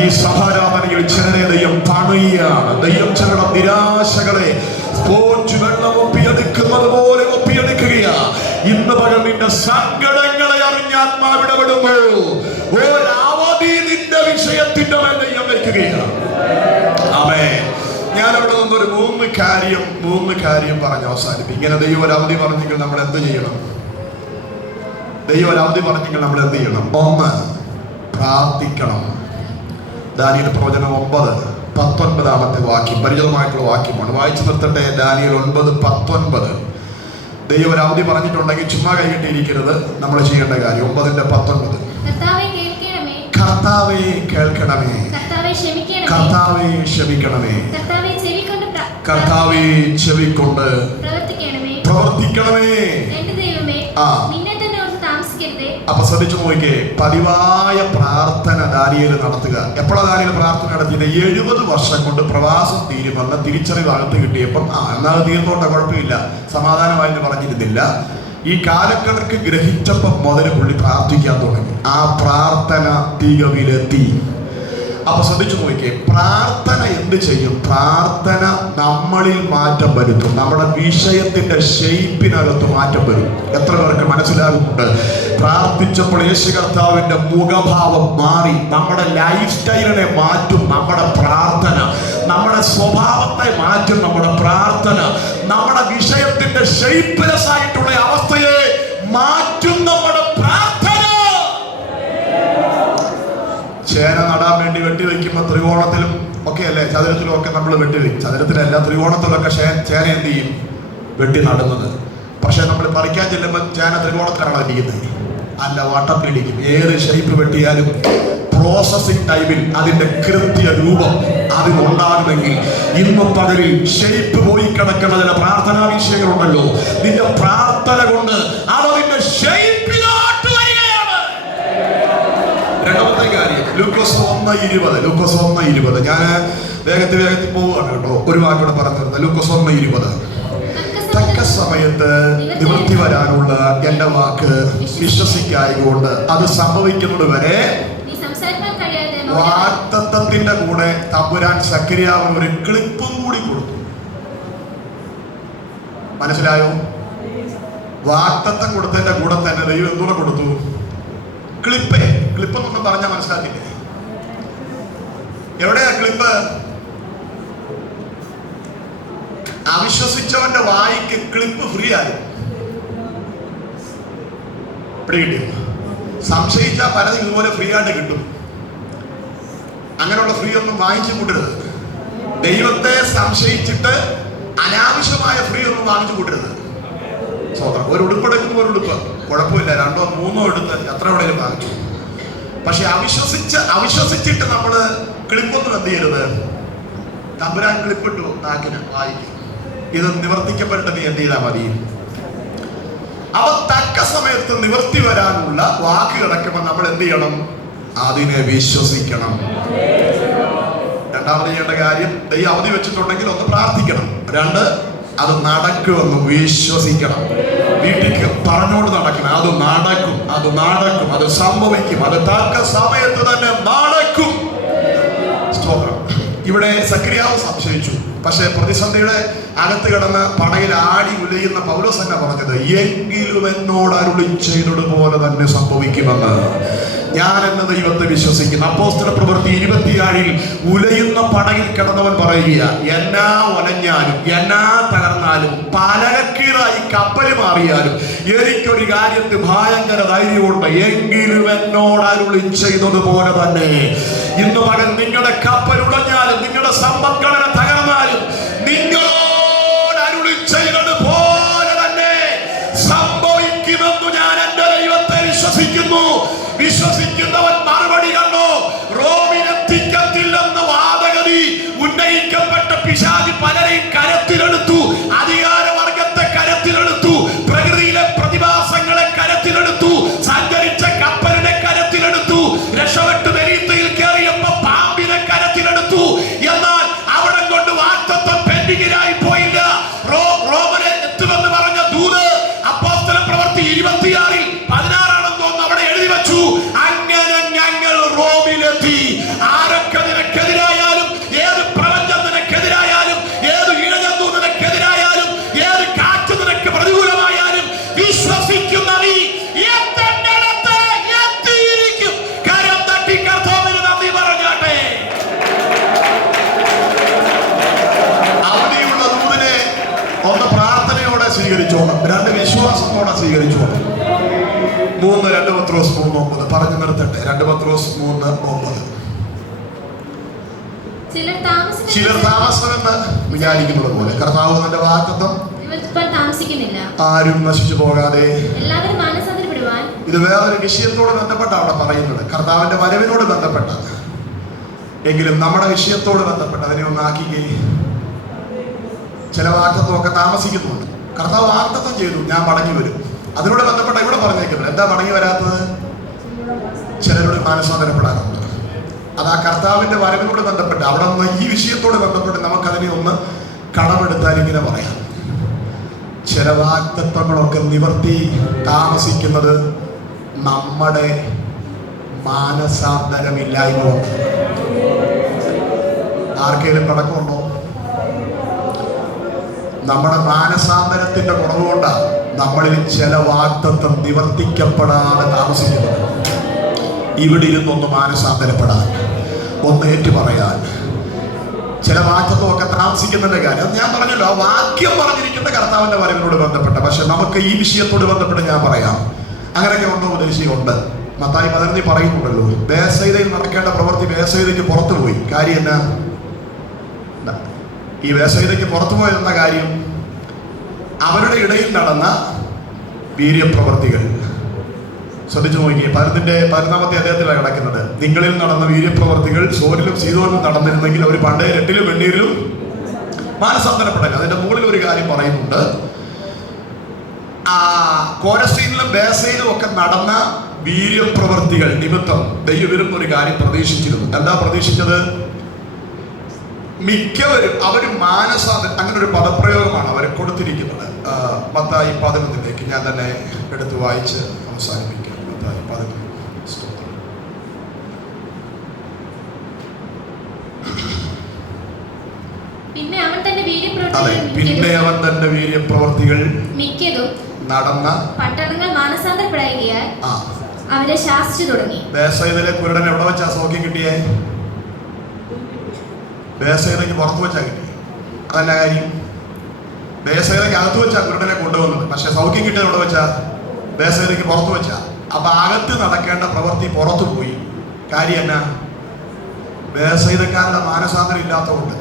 ഈ സഭാരാധനയിൽ ചിലരെ ദൈവം പണിയാണ്. ദൈവം ചിലരുടെ നിരാശകളെ സ്പോഞ്ച് വെള്ളം ഒപ്പിയെടുക്കുന്നത് പോലെ ഒപ്പിയെടുക്കുകയാ. ഇന്ന് പകൽ നിന്റെ സങ്കടങ്ങളെ അറിഞ്ഞ് ആത്മാവിടപെടുമ്പോൾ ഒരവധി നിന്റെ വിഷയത്തിന്റെ മേൽ ദൈവം വയ്ക്കുകയാണ്. ആമേൻ. ഞാനവിടെ നിന്നൊരു 3 കാര്യം പറഞ്ഞ് അവസാനിപ്പിക്കും. ഇങ്ങനെ ദൈവം ഒരു അവധി പറഞ്ഞെങ്കിൽ നമ്മൾ എന്ത് ചെയ്യണം? ദൈവം ഒരു അവധി പറഞ്ഞെങ്കിൽ നമ്മൾ എന്ത് ചെയ്യണം? 1, പ്രാർത്ഥിക്കണം. ദാനിയേൽ പ്രവചനം 9:19 വാക്യം പരിചിതമായിട്ടുള്ള വാക്യമാണ്. വായിച്ചു നിർത്തട്ടെ. ദാനിയേൽ 9:19. ദൈവം ഒരു അവധി പറഞ്ഞിട്ടുണ്ടെങ്കിൽ ചുമ്മാ കൈകിട്ടിയിരിക്കരുത്. നമ്മൾ ചെയ്യേണ്ട കാര്യം 9:19. കർത്താവേ കേൾക്കണമേ, കർത്താവേ ക്ഷമിക്കണമേ, കർത്താവേ ചെവിക്കൊണ്ട് പ്രവർത്തിക്കണമേ. താമസിക്കരുതേ. അപ്പൊ ശ്രദ്ധിച്ചു നോക്കിയേ, പതിവായ പ്രാർത്ഥന ദാനിയേൽ നടത്തുക. എപ്പോഴാണ് ദാനിയേൽ പ്രാർത്ഥന നടത്തിയത്? 70 വർഷം കൊണ്ട് പ്രവാസം തീരുമെന്ന് തിരിച്ചറിവ് അകത്ത് കിട്ടിയപ്പം എന്നാൽ തീർന്നോട്ടെ, കുഴപ്പമില്ല, സമാധാനമായെന്ന് പറഞ്ഞിരുന്നില്ല. ഈ കാലക്കണക്ക് ഗ്രഹിച്ചപ്പം മുതൽ പുള്ളി പ്രാർത്ഥിക്കാൻ തുടങ്ങി. ആ പ്രാർത്ഥന തികവിലെത്തി. അപ്പൊ ശ്രദ്ധിച്ചു നോക്കിയേ, പ്രാർത്ഥന എന്ത് ചെയ്യും? പ്രാർത്ഥന നമ്മളിൽ മാറ്റം വരുത്തും. നമ്മുടെ വിഷയത്തിന്റെ ഷെയ്പ്പിനകത്ത് മാറ്റം വരും. എത്ര പേർക്ക് മനസ്സിലാകുന്നുണ്ട്? പ്രാർത്ഥിച്ചപ്പോൾ യേശു കർത്താവിന്റെ മുഖഭാവം മാറി. നമ്മുടെ ലൈഫ് സ്റ്റൈലിനെ മാറ്റും നമ്മുടെ പ്രാർത്ഥന. നമ്മുടെ സ്വഭാവത്തെ മാറ്റും നമ്മുടെ പ്രാർത്ഥന. നമ്മുടെ വിഷയത്തിന്റെ ഷെയ്പ്പ്ലെസ് ആയിട്ടുള്ള അവസ്ഥയെ മാറ്റും നമ്മുടെ പ്രാർത്ഥന. ചേന നടാൻ വേണ്ടി വെട്ടിവെക്കുമ്പോൾ ത്രികോണത്തിലും ഒക്കെ അല്ലേ, ചതുരത്തിലും ഒക്കെ നമ്മൾ വെട്ടിവെക്കും. ചതുരത്തിലല്ല, ത്രികോണത്തിലൊക്കെ ചേന എന്ത് ചെയ്യും? വെട്ടി നടുന്നത്. പക്ഷെ നമ്മൾ പറിക്കാൻ ചെല്ലുമ്പോൾ ചേന ത്രികോണത്തിലാണോ ഇരിക്കുന്നത്? അല്ല, വട്ടത്തിലിരിക്കും. ഏത് ഷേപ്പ് വെട്ടിയാലും പ്രോസസിംഗ് ടൈമിൽ അതിന്റെ കൃത്യ രൂപം അതിനുണ്ടാകുമെങ്കിൽ ഇന്ന് പകലിൽ ഷേപ്പ് പോയി കിടക്കുന്ന ചില പ്രാർത്ഥനാ വിഷയങ്ങളുണ്ടല്ലോ, നിന്റെ പ്രാർത്ഥന കൊണ്ട് അതിന്റെ ഷേപ്പിലോട്ട് വരികയാണ്. രണ്ടാമത്തെ കാര്യം, ലൂക്കോസ് 1:20. ഞാൻ വേഗത്തിൽ പോവുകയാണ് കേട്ടോ, ഒരു വാക്കോടെ പറഞ്ഞിരുന്നത്. ലൂക്കോസ് 1:20. തക്ക സമയത്ത് നിവൃത്തി വരാനുള്ള എന്റെ വാക്ക് വിശ്വസിക്കായതുകൊണ്ട് അത് സംഭവിക്കുന്നത് വരെ വാഗ്ദത്തത്തിന്റെ കൂടെ തമ്പുരാൻ സക്കരിയാവിന് ഒരു ക്ലിപ്പും കൂടി കൊടുത്തു. മനസ്സിലായോ? വാഗ്ദത്തം കൊടുത്തതിന്റെ കൂടെ തന്നെ ദൈവം എന്തൂടെ കൊടുത്തു? ക്ലിപ്പ് എന്നൊന്നും പറഞ്ഞാൽ മനസ്സിലാക്കില്ലേ? എവിടെയാ ക്ലിപ്പ്? അവിശ്വസിച്ചവന്റെ വായിക്ക് ക്ലിപ്പ് ഫ്രീ ആയി. പിടികിട്ടിയോ? സംശയിച്ചാൽ പലതും ഇതുപോലെ ഫ്രീ ആയിട്ട് കിട്ടും. അങ്ങനെയുള്ള ഫ്രീ ഒന്നും വാങ്ങിച്ചു കൂട്ടരുത്. ദൈവത്തെ സംശയിച്ചിട്ട് അനാവശ്യമായ ഫ്രീ ഒന്നും വാങ്ങിച്ചു കൂട്ടരുത്. സ്വതന്ത്രം ഒരു ഉടുപ്പെടുക്കുമ്പോൾ ഒരു ഉടുപ്പ് കുഴപ്പമില്ല, 2 or 3 എടുത്ത് എത്ര എവിടെയും വാങ്ങിച്ചു. പക്ഷെ അവിശ്വസിച്ചിട്ട് നമ്മള് ക്ലിപ്പൊന്നും എന്ത് ചെയ്യരുത്. തമ്പുരാൻ ക്ലിപ്പിട്ടു നാക്കിന്, വായിക്കും. ഇത് നിവർത്തിക്കപ്പെട്ട് നീ എന്ത് ചെയ്താൽ മതി? അവ തക്ക സമയത്ത് നിവർത്തി വരാനുള്ള വാക്ക് കിടക്കുമ്പോൾ നമ്മൾ എന്ത് ചെയ്യണം? അതിനെ വിശ്വസിക്കണം. രണ്ടാമത് ചെയ്യേണ്ട കാര്യം, ദൈവം അവധി വെച്ചിട്ടുണ്ടെങ്കിൽ ഒന്ന് പ്രാർത്ഥിക്കണം. 2, അത് നടക്കുമെന്ന് വിശ്വസിക്കണം. വീട്ടിലേക്ക് പറഞ്ഞോട് നടക്കണം. അത് നടക്കും, അത് സംഭവിക്കും, അത് തക്ക സമയത്ത് തന്നെ നടക്കും. സ്തോത്രം. ഇവിടെ സക്രിയാവ് സംശയിച്ചു. പക്ഷെ പ്രതിസന്ധിയുടെ അകത്ത് കിടന്ന് പടയിൽ ആടി ഉലയുന്ന പൗലോസ് തന്നെ പറഞ്ഞത്, എങ്കിലും എന്നോട് അരുളി ചെയ്തതുപോലെ തന്നെ സംഭവിക്കുമെന്ന് ഞാൻ എന്ന ദൈവത്തെ വിശ്വസിക്കുന്നു. അപ്പോസ്തല പ്രവൃത്തി 27 ഉലയുന്ന പടയിൽ കിടന്നവൻ പറയുക, എന്നാ ഒലഞ്ഞാലും എന്നാ തകർന്നാലും പലകക്കീറായി കപ്പൽ മാറിയാലും എനിക്കൊരു കാര്യത്തിൽ ഭയങ്കര ധൈര്യമുണ്ട്. എങ്കിലും എന്നോട് അരുളി ചെയ്തതുപോലെ തന്നെ. ഇന്ന് പകൽ നിങ്ങളുടെ കപ്പൽ ഉടഞ്ഞാലും നിങ്ങളുടെ സമ്പദ്ഘടന തകർന്നാലും നിങ്ങളോട് അരുളി ചെയ്തതുപോലെ തന്നെ സംഭവിക്കുമെന്ന് ഞാൻ എന്റെ ദൈവത്തെ വിശ്വസിക്കുന്നു. വിശ്വസിക്കുന്നവൻ മറുപടി കണ്ടോ? റോമിനെത്തിക്കത്തില്ലെന്ന് വാദഗതി ഉന്നയിക്കപ്പെട്ട പിശാച് പലരെയും കരത്തിലെടുത്തു. അധികാരവർഗത്തെ കരത്തിലെടുത്തു. പ്രകൃതിയിലെ പ്രതിഭാസങ്ങളെ കരത്തിലെടുത്തു. സഞ്ചരിച്ച കപ്പലിനെ കരത്തിലെടുത്തു. രക്ഷപ്പെട്ട് വെരീത്തയിൽ കയറിയപ്പോ പാമ്പിനെ കരത്തിലെടുത്തു. എന്നാൽ അവിടെ കൊണ്ട് വാഗ്ദത്തം പെൻഡിങ്ങിനായി പോയില്ല. റോമനെ എത്തുമെന്ന് പറഞ്ഞ ദൂത് അപ്പോസ്തല പ്രവൃത്തി 26 16 അവിടെ എഴുതി വെച്ചു. അങ്ങനെ ഞങ്ങൾ റോമിലെത്തി. ആരൊക്കെ നിനക്കെതിരായാലും, ഏത് പ്രപഞ്ചം നിനക്കെതിരായാലും, ഏത് ഇഴജന്തു നിനക്കെതിരായാലും, ഏത് കാറ്റ് നിനക്ക് പ്രതികൂലമായാലും വിശ്വസിക്കുന്ന നീ എത്തേണ്ടിടത്ത് എത്തിയിരിക്കും. കരം തട്ടി കർത്താവിന് നന്ദി പറഞ്ഞാട്ടെ. അവധിയുള്ള ദൂതിനെ ഒന്ന് പ്രാർത്ഥനയോടെ സ്വീകരിച്ചോണം, 2 വിശ്വാസത്തോടെ സ്വീകരിച്ചോണം. 3 2 പത്രോസ് 3:9 പറഞ്ഞു നിർത്തട്ടെ. 2 പത്രോസ് 3:9. ചിലർ താമസമെന്ന് വിചാരിക്കുന്നത് പോലെ കർത്താവ് തന്റെ വാഗ്ദത്തം താമസിക്കുന്നില്ല, ആരും നശിച്ചു പോകാതെ എല്ലാവരും മാനസാന്തരപ്പെടുവാൻ. ഇത് വേറൊരു വിഷയത്തോട് ബന്ധപ്പെട്ട അവിടെ പറയുന്നത്, കർത്താവിന്റെ വരവിനോട് ബന്ധപ്പെട്ട. എങ്കിലും നമ്മുടെ വിഷയത്തോട് ബന്ധപ്പെട്ട അതിനെ ഒന്നാക്കിക്കേ. ചില വാഗ്ദത്തമൊക്കെ താമസിക്കുന്നുണ്ട്. കർത്താവ് വാഗ്ദത്തം ചെയ്തു, ഞാൻ മടങ്ങി വരും. അതിനോട് ബന്ധപ്പെട്ട ഇവിടെ പറഞ്ഞേക്കുന്നത് എന്താ മടങ്ങി വരാത്തത്? ചിലരോട് മാനസാന്തരപ്പെടാറുണ്ട്. അത് ആ കർത്താവിന്റെ വരവിനോട് ബന്ധപ്പെട്ട് അവിടെ നിന്ന് ഈ വിഷയത്തോട് ബന്ധപ്പെട്ട് നമുക്കതിനെ ഒന്ന് കടമെടുത്താൽ ഇങ്ങനെ പറയാം, ചില വാഗ്ദത്തങ്ങളൊക്കെ നിവർത്തി താമസിക്കുന്നത് നമ്മുടെ മാനസാന്തരമില്ലായ്മ കൊണ്ട്. ആർക്കെങ്കിലും കടക്കമുണ്ടോ? നമ്മുടെ മാനസാന്തരത്തിന്റെ കുറവ് കൊണ്ടാണ് നമ്മളിൽ ചില വാഗ്ദത്തം നിവർത്തിക്കപ്പെടാതെ താമസിക്കുന്നത്. ഇവിടെ ഇരുന്നൊന്ന് മാനസാന്തരപ്പെടാൻ, ഒന്ന് ഏറ്റു പറയാൻ, ചില വാക്യത്വമൊക്കെ താമസിക്കുന്നതിന്റെ കാര്യം അത് ഞാൻ പറഞ്ഞല്ലോ. ആ വാക്യം പറഞ്ഞിരിക്കുന്ന കർത്താവിന്റെ വരവിനോട് ബന്ധപ്പെട്ട. പക്ഷെ നമുക്ക് ഈ വിഷയത്തോട് ബന്ധപ്പെട്ട് ഞാൻ പറയാം, അങ്ങനെയൊക്കെ ഉണ്ടോ? ഉദ്ദേശിയുണ്ട്. മത്തായി 11 പറയുന്നുണ്ടല്ലോ, ബേസയിലയിൽ നടക്കേണ്ട പ്രവൃത്തി ബേസയിലേക്ക് പുറത്തുപോയി. കാര്യം എന്നാ? ഈ ബേസയിലേക്ക് പുറത്തുപോയെന്ന കാര്യം അവരുടെ ഇടയിൽ നടന്ന വീര്യപ്രവർത്തികൾ. ശ്രദ്ധിച്ചു നോക്കിയേ, 11-ാമത്തെ അധ്യായത്തിലാണ് കിടക്കുന്നത്. നിങ്ങളിൽ നടന്ന വീര്യപ്രവർത്തികൾ സോരിലും സീദോനിലും നടന്നിരുന്നെങ്കിൽ അവർ പണ്ടേ രട്ടിലും വെണ്ണീരിലും മാനസാന്തരപ്പെടൽ. അതിന്റെ മുകളിൽ ഒരു കാര്യം പറയുന്നുണ്ട്, കോരസീനിലും ബേസയിലും ഒക്കെ നടന്ന വീര്യപ്രവർത്തികൾ നിമിത്തം ദൈവം ഒരു കാര്യം പ്രതീക്ഷിച്ചിരുന്നു. എന്താ പ്രതീക്ഷിച്ചത്? മിക്കവരും അവർ മാനസാന്തരം, അങ്ങനെ ഒരു പദപ്രയോഗമാണ് അവർ കൊടുത്തിരിക്കുന്നത്. മത്തായി 11 ഞാൻ തന്നെ എടുത്ത് വായിച്ച് അവസാനിപ്പിക്കാം. മത്തായി 11. പിന്നെ അവൻ തന്റെ വീര്യപ്രവർത്തികൾ മിക്കതും നടന്ന പട്ടണങ്ങൾ മാനസാന്തരപ്പെടുകയാൽ അവരെ ശാസിച്ചു തുടങ്ങി. ബേസയിലെ കുരുടൻ എവിടെ വെച്ചാ സൗഖ്യം കിട്ടിയേ? ബേസയിലേക്ക് പുറത്തു വെച്ചാ കിട്ടി. അതല്ല കാര്യം. ബേസയിലേക്ക് അകത്ത് വെച്ചാ കുരുടനെ കൊണ്ടുവന്നത്. പക്ഷെ സൗഖ്യം കിട്ടിയത് എവിടെ വെച്ചാ? ബേസയിലേക്ക് പുറത്തു വെച്ചാ. അപ്പൊ അകത്ത് നടക്കേണ്ട പ്രവൃത്തി പുറത്തു പോയി. കാര്യം എന്നാ? ബേസയിലക്കാരുടെ മാനസാന്തരം ഇല്ലാത്തതുകൊണ്ട്,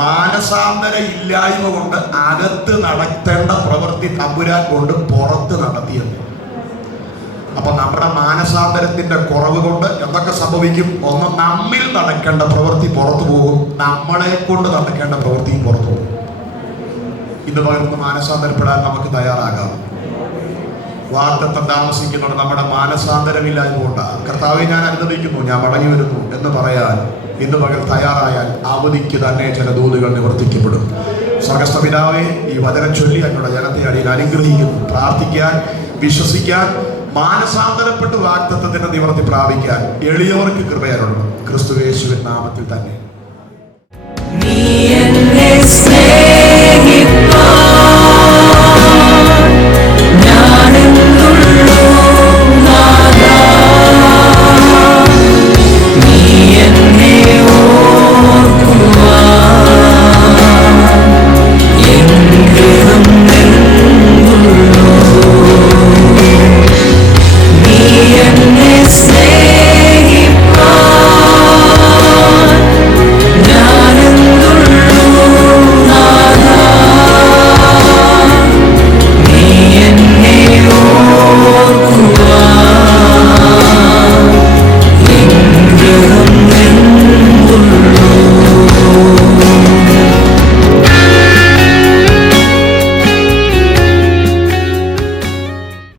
മാനസാന്തര ഇല്ലായ്മ കൊണ്ട് അകത്ത് നടത്തേണ്ട പ്രവൃത്തി തമ്പുരാൻ കൊണ്ട് പുറത്ത് നടത്തിയത്. അപ്പൊ നമ്മുടെ മാനസാന്തരത്തിന്റെ കുറവ് കൊണ്ട് എന്തൊക്കെ സംഭവിക്കും? ഒന്ന്, നമ്മിൽ നടക്കേണ്ട പ്രവൃത്തി പുറത്തു പോകും, നമ്മളെ കൊണ്ട് നടക്കേണ്ട പ്രവൃത്തിയും പുറത്തു പോകും. ഇത് പകർന്ന് മാനസാന്തരപ്പെടാൻ നമുക്ക് തയ്യാറാകാം. വാഗ്ദത്തം താമസിക്കുന്നത് നമ്മുടെ മാനസാന്തരമില്ലായ്മ കൊണ്ടാണ്. കർത്താവെ ഞാൻ അനുവദിക്കുന്നു, ഞാൻ മടങ്ങി വരുന്നു എന്ന് പറയാൻ ഇന്ന് പകൽ തയ്യാറായാൽ അവധിക്ക് തന്നെ ചില ദൂതുകൾ നിവർത്തിക്കപ്പെടും. സ്വർഗ്ഗസ്ഥ പിതാവേ, ഈ വചനം ചൊല്ലി അങ്ങയുടെ ജനത്തെ അടിയിൽ അനുഗ്രഹിക്കുന്നു. പ്രാർത്ഥിക്കാൻ, വിശ്വസിക്കാൻ, മാനസാന്തരപ്പെട്ട് വാഗ്ദത്തത്തിന്റെ നിവർത്തി പ്രാപിക്കാൻ എളിയവർക്ക് കൃപയരുള്ളൂ. ക്രിസ്തുയേശുവിൻ നാമത്തിൽ തന്നെ.